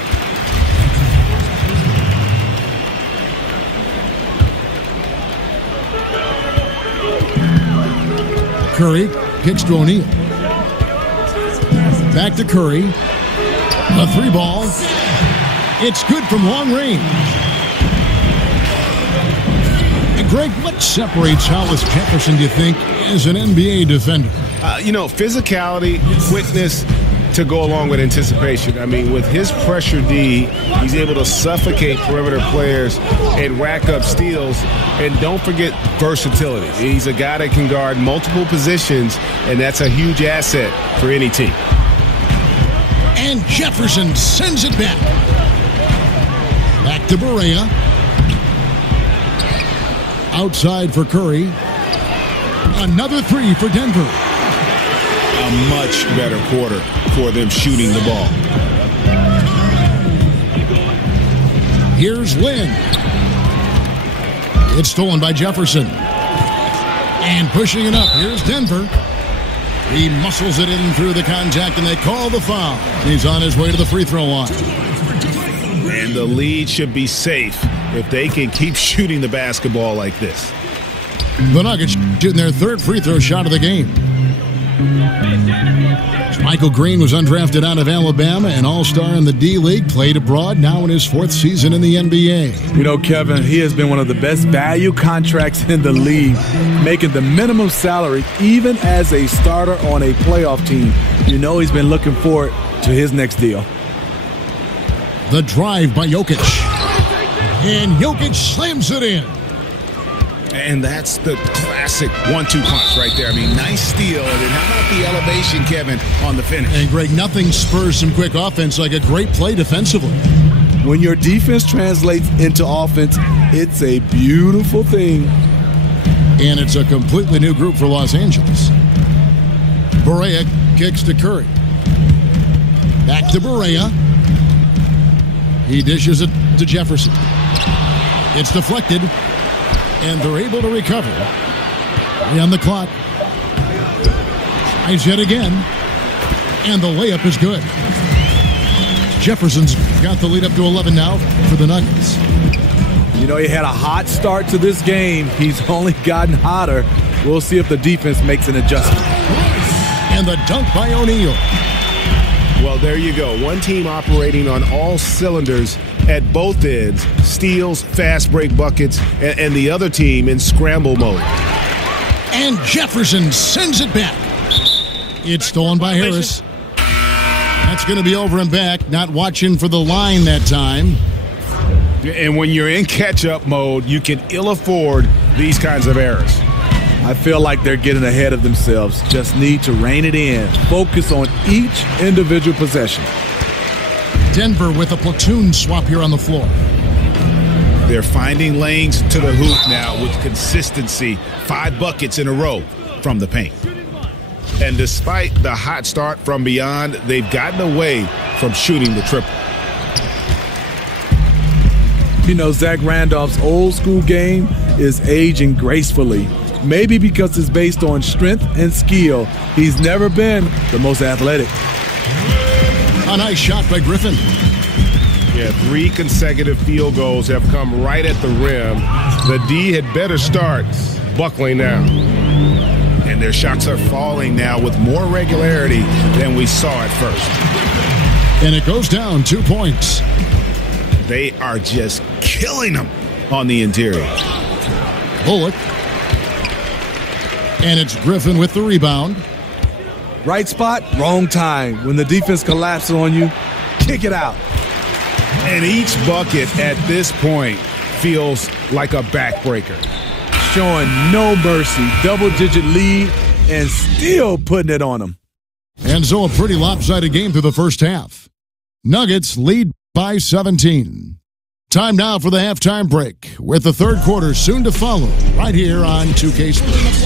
Curry kicks to O'Neal. Back to Curry. A three ball. It's good from long range. And Greg, what separates Hollis Jefferson, do you think, as an NBA defender? Physicality, quickness to go along with anticipation. I mean, with his pressure D, he's able to suffocate perimeter players and rack up steals. And don't forget versatility. He's a guy that can guard multiple positions, and that's a huge asset for any team. And Jefferson sends it back. Back to Barea. Outside for Curry. Another three for Denver. A much better quarter for them shooting the ball. Here's Lynn. It's stolen by Jefferson. And pushing it up. Here's Denver. He muscles it in through the contact, and they call the foul. He's on his way to the free throw line. And the lead should be safe if they can keep shooting the basketball like this. The Nuggets shooting their third free throw shot of the game. Michael Green was undrafted out of Alabama, an all-star in the D-League, played abroad, now in his fourth season in the NBA. You know, Kevin, he has been one of the best value contracts in the league, making the minimum salary even as a starter on a playoff team. You know he's been looking forward to his next deal. The drive by Jokic. And Jokic slams it in. And that's the classic 1-2 punch right there. I mean, nice steal. And then how about the elevation, Kevin, on the finish? And Greg, nothing spurs some quick offense like a great play defensively. When your defense translates into offense, it's a beautiful thing. And it's a completely new group for Los Angeles. Barea kicks to Curry. Back to Barea. He dishes it to Jefferson. It's deflected. And they're able to recover. On the clock. Tries yet again. And the layup is good. Jefferson's got the lead up to 11 now for the Nuggets. You know, he had a hot start to this game. He's only gotten hotter. We'll see if the defense makes an adjustment. And the dunk by O'Neal. Well, there you go. One team operating on all cylinders at both ends, steals, fast break buckets, and the other team in scramble mode. And Jefferson sends it back. It's stolen by Harris. That's going to be over and back, not watching for the line that time. And when you're in catch-up mode, you can ill afford these kinds of errors. I feel like they're getting ahead of themselves. Just need to rein it in. Focus on each individual possession. Denver with a platoon swap here on the floor. They're finding lanes to the hoop now with consistency. 5 buckets in a row from the paint. And despite the hot start from beyond, they've gotten away from shooting the triple. You know, Zach Randolph's old school game is aging gracefully. Maybe because it's based on strength and skill. He's never been the most athletic. A nice shot by Griffin. Yeah, 3 consecutive field goals have come right at the rim. The D had better start buckling now. And their shots are falling now with more regularity than we saw at first. And it goes down 2 points. They are just killing them on the interior. Bullock. And it's Griffin with the rebound. Right spot, wrong time. When the defense collapses on you, kick it out. And each bucket at this point feels like a backbreaker. Showing no mercy, double-digit lead, and still putting it on them. And so a pretty lopsided game through the first half. Nuggets lead by 17. Time now for the halftime break, with the third quarter soon to follow, right here on 2K Sports.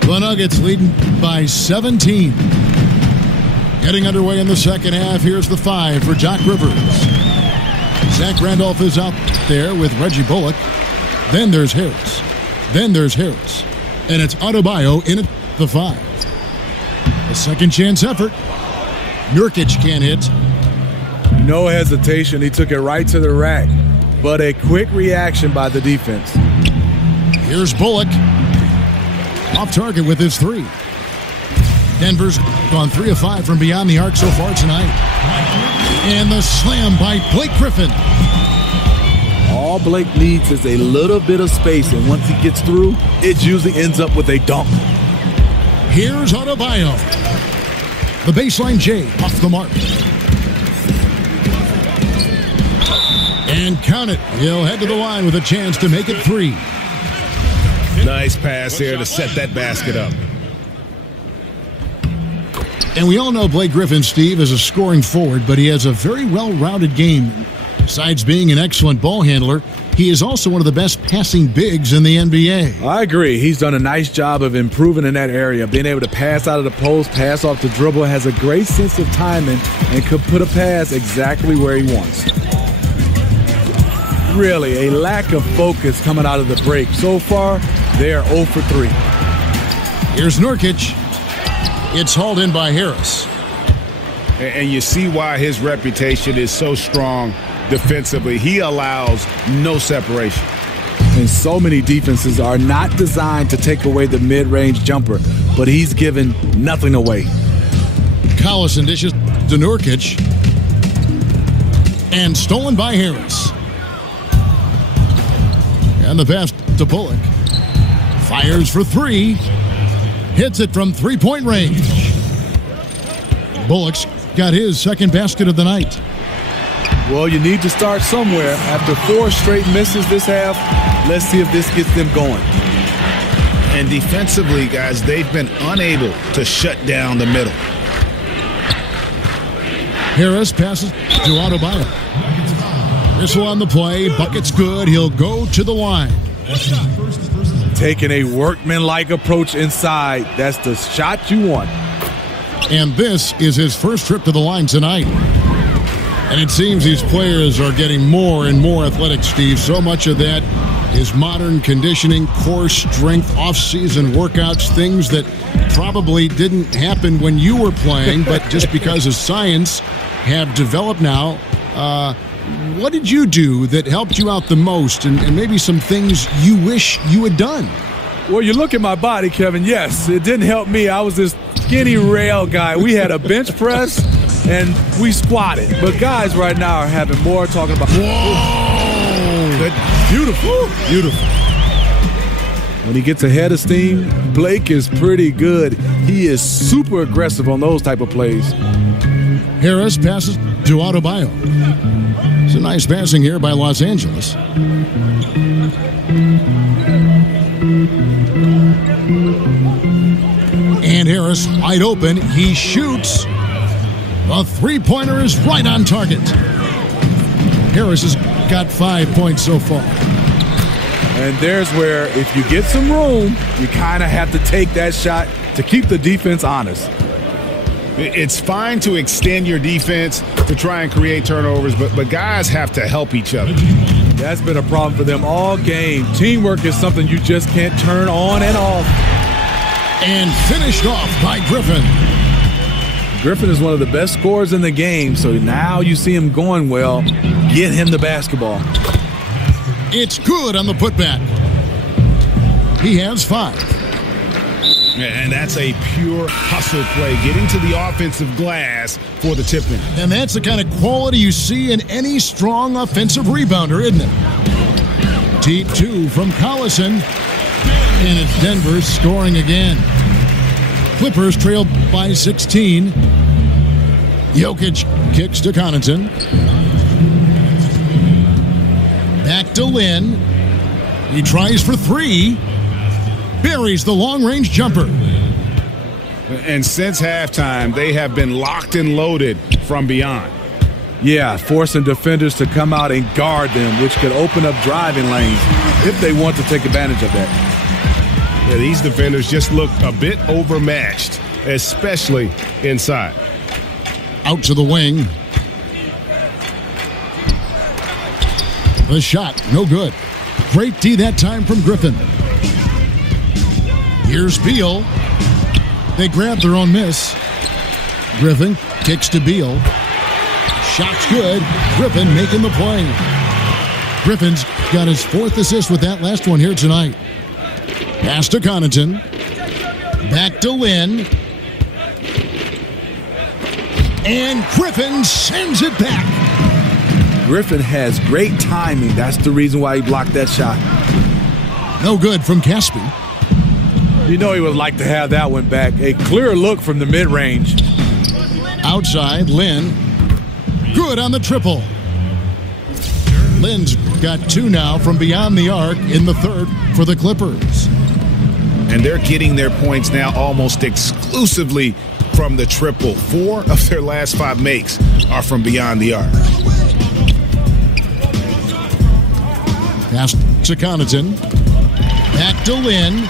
The Nuggets leading by 17. Getting underway in the second half. Here's the 5 for Doc Rivers. Zach Randolph is out there with Reggie Bullock. Then there's Harris. And it's Adebayo in at the 5. A second chance effort. Nurkic can't hit. No hesitation. He took it right to the rack. But a quick reaction by the defense. Here's Bullock. Off target with his 3. Denver's gone 3 of 5 from beyond the arc so far tonight. And the slam by Blake Griffin. All Blake needs is a little bit of space, and once he gets through, it usually ends up with a dunk. Here's Adebayo. The baseline J off the mark. And count it. He'll head to the line with a chance to make it 3. Nice pass here to set that basket up. And we all know Blake Griffin, Steve, is a scoring forward, but he has a very well-rounded game. Besides being an excellent ball handler, he is also one of the best passing bigs in the NBA. I agree. He's done a nice job of improving in that area, being able to pass out of the post, pass off the dribble, has a great sense of timing, and could put a pass exactly where he wants. Really, a lack of focus coming out of the break. So far, they are 0 for 3. Here's Nurkic. It's hauled in by Harris. And you see why his reputation is so strong defensively. He allows no separation. And so many defenses are not designed to take away the mid-range jumper, but he's given nothing away. Collison dishes to Nurkic. And stolen by Harris. And the pass to Bullock. Fires for 3. Hits it from three-point range. Bullock's got his second basket of the night. Well, you need to start somewhere. After 4 straight misses this half, let's see if this gets them going. And defensively, guys, they've been unable to shut down the middle. Harris passes to Adebayo. Whistle on the play. Bucket's good. He'll go to the line. Taking a workman-like approach inside. That's the shot you want. And this is his first trip to the line tonight. And it seems these players are getting more and more athletic, Steve. So much of that is modern conditioning, core strength, off-season workouts, things that probably didn't happen when you were playing, but just because of science have developed now. What did you do that helped you out the most, and maybe some things you wish you had done? Well, you look at my body, Kevin. Yes, it didn't help me. I was this skinny rail guy. We had a bench press, and we squatted. But guys right now are having more talking about. Whoa! Good. Beautiful. Beautiful. When he gets ahead of steam, Blake is pretty good. He is super aggressive on those type of plays. Harris passes to Adebayo. It's a nice passing here by Los Angeles. And Harris wide open. He shoots. The three-pointer is right on target. Harris has got 5 points so far. And there's where if you get some room, you kind of have to take that shot to keep the defense honest. It's fine to extend your defense to try and create turnovers, but guys have to help each other. That's been a problem for them all game. Teamwork is something you just can't turn on and off. And finished off by Griffin. Griffin is one of the best scorers in the game, so now you see him going well. Get him the basketball. It's good on the putback. He has 5. And that's a pure hustle play, getting to the offensive glass for the tip-in. And that's the kind of quality you see in any strong offensive rebounder, isn't it? Deep 2 from Collison. And it's Denver scoring again. Clippers trail by 16. Jokic kicks to Connaughton. Back to Lynn. He tries for 3. buries the long-range jumper. And since halftime, they have been locked and loaded from beyond. Yeah, forcing defenders to come out and guard them, which could open up driving lanes if they want to take advantage of that. Yeah, these defenders just look a bit overmatched, especially inside. Out to the wing. The shot, no good. Great D that time from Griffin. Here's Beal. They grab their own miss. Griffin kicks to Beal. Shot's good. Griffin making the play. Griffin's got his 4th assist with that last one here tonight. Pass to Connaughton. Back to Lynn. And Griffin sends it back. Griffin has great timing. That's the reason why he blocked that shot. No good from Caspi. You know he would like to have that one back. A clear look from the mid-range. Outside, Lynn. Good on the triple. Lynn's got 2 now from beyond the arc in the 3rd for the Clippers. And they're getting their points now almost exclusively from the triple. 4 of their last 5 makes are from beyond the arc. Pass to Connaughton. Back to Lynn.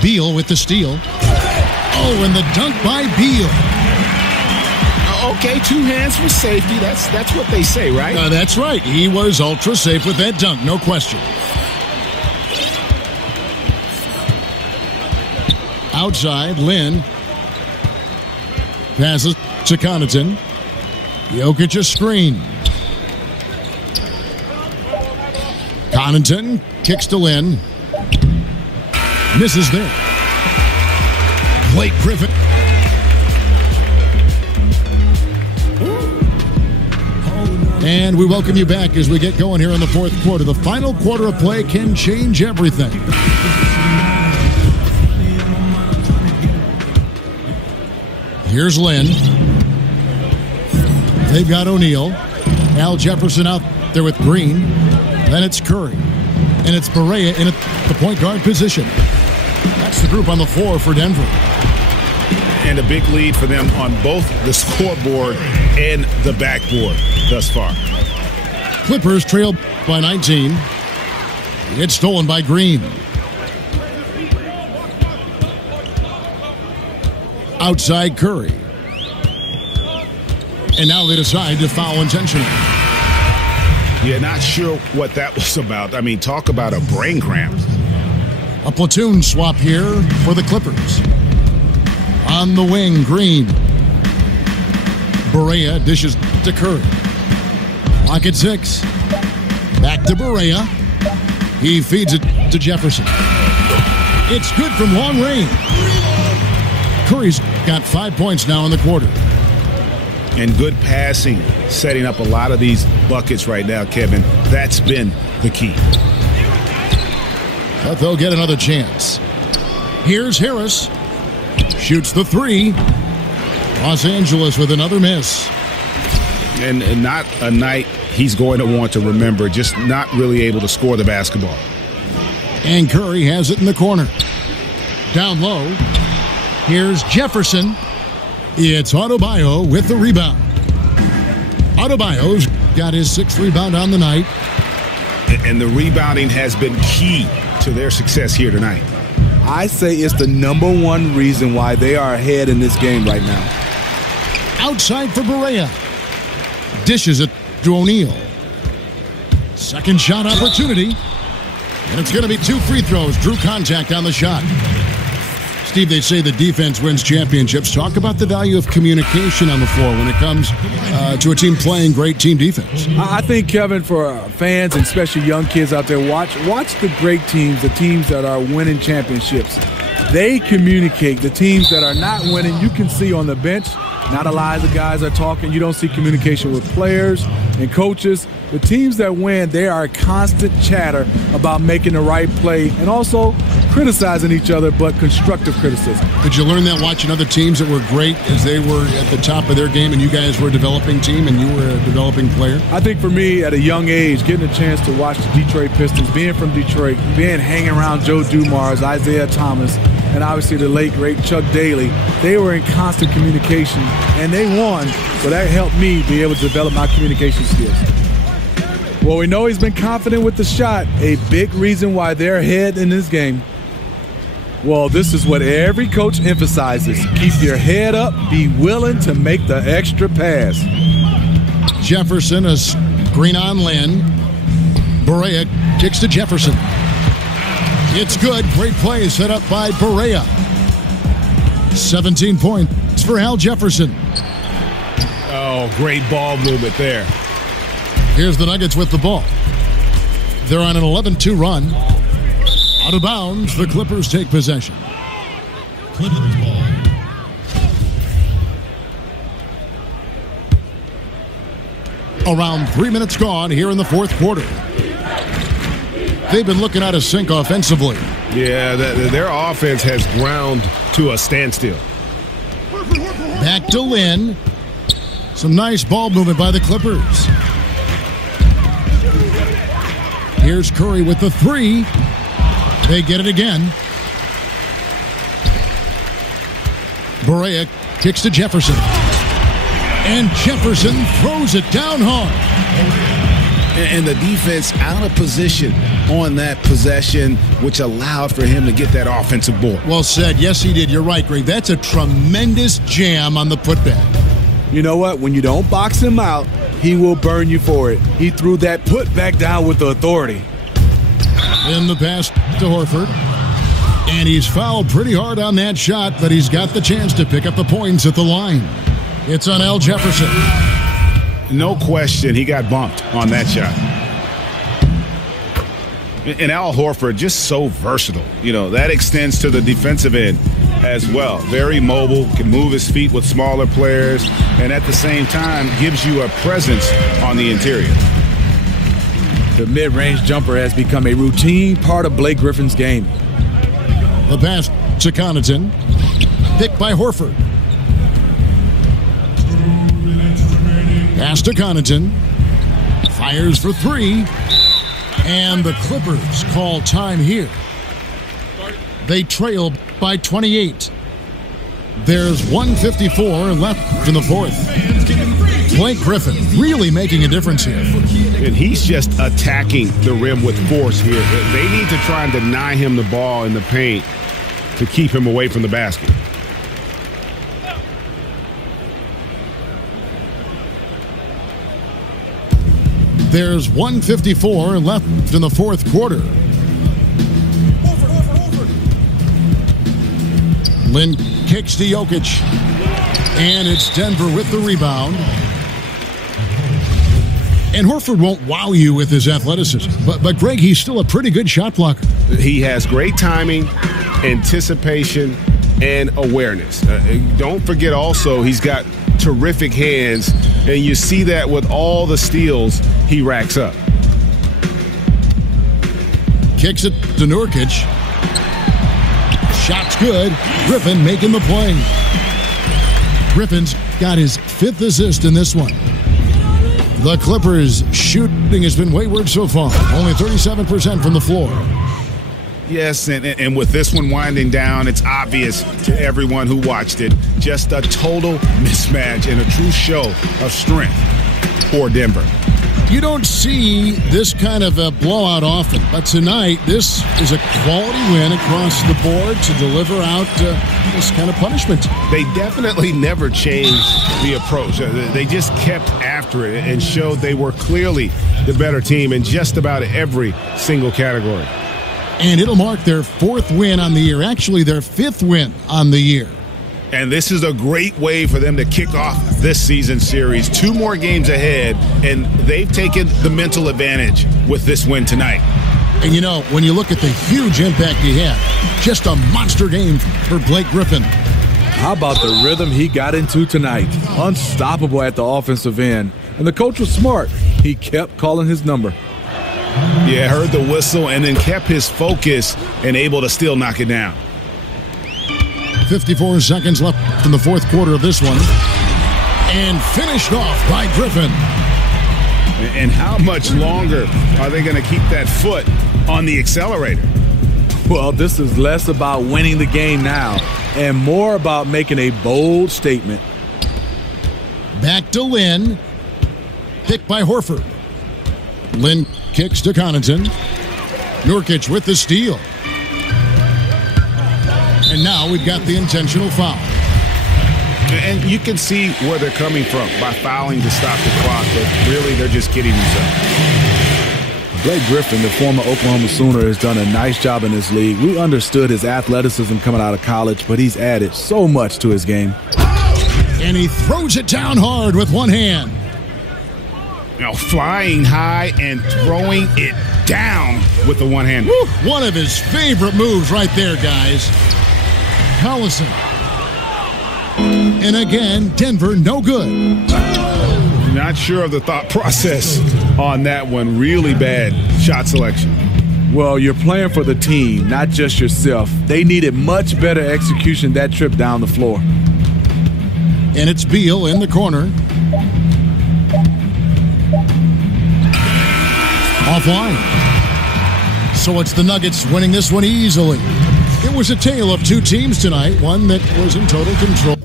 Beal with the steal. Oh, and the dunk by Beal. Okay, 2 hands for safety. That's what they say, right? That's right. He was ultra safe with that dunk, no question. Outside, Lynn. Passes to Connaughton. Jokic a screen. Connaughton kicks to Lynn. Misses there. Blake Griffin. And we welcome you back as we get going here in the 4th quarter. The final quarter of play can change everything. Here's Lynn. They've got O'Neal. Al Jefferson out there with Green. Then it's Curry. And it's Barea in the point guard position. That's the group on the floor for Denver. And a big lead for them on both the scoreboard and the backboard thus far. Clippers trail by 19. It's stolen by Green. Outside Curry. And now they decide to foul intentionally. Yeah, not sure what that was about. I mean, talk about a brain cramp. A platoon swap here for the Clippers. On the wing, Green. Barea dishes to Curry. Clock at 6. Back to Barea. He feeds it to Jefferson. It's good from long range. Curry's got 5 points now in the quarter. And good passing, setting up a lot of these buckets right now, Kevin. That's been the key. But they'll get another chance. Here's Harris. Shoots the 3. Los Angeles with another miss. And not a night he's going to want to remember, just not really able to score the basketball. And Curry has it in the corner. Down low. Here's Jefferson. It's Adebayo with the rebound. Adebayo's got his 6th rebound on the night. And the rebounding has been key to their success here tonight. I say it's the #1 reason why they are ahead in this game right now. Outside for Barea. Dishes it to O'Neal. Second shot opportunity. And it's going to be 2 free throws. Drew contact on the shot. Steve, they say the defense wins championships. Talk about the value of communication on the floor when it comes to a team playing great team defense. I think, Kevin, for fans and especially young kids out there, watch the great teams, the teams that are winning championships. They communicate. The teams that are not winning, you can see on the bench, not a lot of the guys are talking. You don't see communication with players and coaches. The teams that win, they are a constant chatter about making the right play and also criticizing each other, but constructive criticism. Did you learn that watching other teams that were great as they were at the top of their game and you guys were a developing team and you were a developing player? I think for me, at a young age, getting a chance to watch the Detroit Pistons, being from Detroit, hanging around Joe Dumars, Isaiah Thomas, and obviously the late, great Chuck Daly, they were in constant communication, and they won, so that helped me be able to develop my communication skills. Well, we know he's been confident with the shot, a big reason why they're ahead in this game. Well, this is what every coach emphasizes. Keep your head up, be willing to make the extra pass. Jefferson is green on Lynn. Barea kicks to Jefferson. It's good. Great play set up by Barea. 17 points for Al Jefferson. Oh, great ball movement there. Here's the Nuggets with the ball. They're on an 11-2 run. Out of bounds, the Clippers take possession. Clippers ball. Around 3 minutes gone here in the fourth quarter. They've been looking out of sync offensively. Yeah, their offense has ground to a standstill. Back to Lynn. Some nice ball movement by the Clippers. Here's Curry with the three. They get it again. Barea kicks to Jefferson. And Jefferson throws it down hard. And the defense out of position on that possession, which allowed for him to get that offensive board. Well said. Yes, he did. You're right, Greg. That's a tremendous jam on the putback. You know what? When you don't box him out, he will burn you for it. He threw that putback down with the authority. In the pass to Horford. And he's fouled pretty hard on that shot, but he's got the chance to pick up the points at the line. It's on Al Jefferson. No question, he got bumped on that shot. And Al Horford, just so versatile. You know, that extends to the defensive end as well. Very mobile, can move his feet with smaller players, and at the same time gives you a presence on the interior. The mid-range jumper has become a routine part of Blake Griffin's game. The pass to Connaughton. Picked by Horford. Pass to Connaughton. Fires for three. And the Clippers call time here. They trail by 28. There's 1:54 left in the fourth. Blake Griffin really making a difference here. And he's just attacking the rim with force here. They need to try and deny him the ball in the paint to keep him away from the basket. There's 1:54 left in the fourth quarter. Lynn kicks to Jokic. And it's Denver with the rebound. And Horford won't wow you with his athleticism. But Greg, he's still a pretty good shot blocker. He has great timing, anticipation, and awareness. Don't forget also he's got terrific hands, and you see that with all the steals he racks up. Kicks it to Nurkic. Shot's good. Griffin making the play. Griffin's got his fifth assist in this one. The Clippers' shooting has been wayward so far. Only 37% from the floor. Yes, and with this one winding down, it's obvious to everyone who watched it. Just a total mismatch and a true show of strength for Denver. You don't see this kind of a blowout often, but tonight this is a quality win across the board to deliver out this kind of punishment. They definitely never changed the approach. They just kept after it and showed they were clearly the better team in just about every single category. And it'll mark their fourth win on the year, actually their fifth win on the year. And this is a great way for them to kick off this season series. 2 more games ahead, and they've taken the mental advantage with this win tonight. And you know, when you look at the huge impact he had, just a monster game for Blake Griffin. How about the rhythm he got into tonight? Unstoppable at the offensive end. And the coach was smart. He kept calling his number. Yeah, heard the whistle and then kept his focus and able to still knock it down. 54 seconds left in the fourth quarter of this one. And finished off by Griffin. And how much longer are they going to keep that foot on the accelerator? Well, this is less about winning the game now and more about making a bold statement. Back to Lynn. Picked by Horford. Lynn kicks to Connaughton. Nurkic with the steal. And now we've got the intentional foul. And you can see where they're coming from by fouling to stop the clock, but really they're just kidding themselves. Blake Griffin, the former Oklahoma Sooner, has done a nice job in this league. We understood his athleticism coming out of college, but he's added so much to his game. And he throws it down hard with one hand. You know, flying high and throwing it down with the one hand. One of his favorite moves right there, guys. Collison. And again, Denver, no good. Not sure of the thought process on that one. Really bad shot selection. Well, you're playing for the team, not just yourself. They needed much better execution that trip down the floor. And it's Beal in the corner. Offline. So it's the Nuggets winning this one easily. It was a tale of two teams tonight, one that was in total control.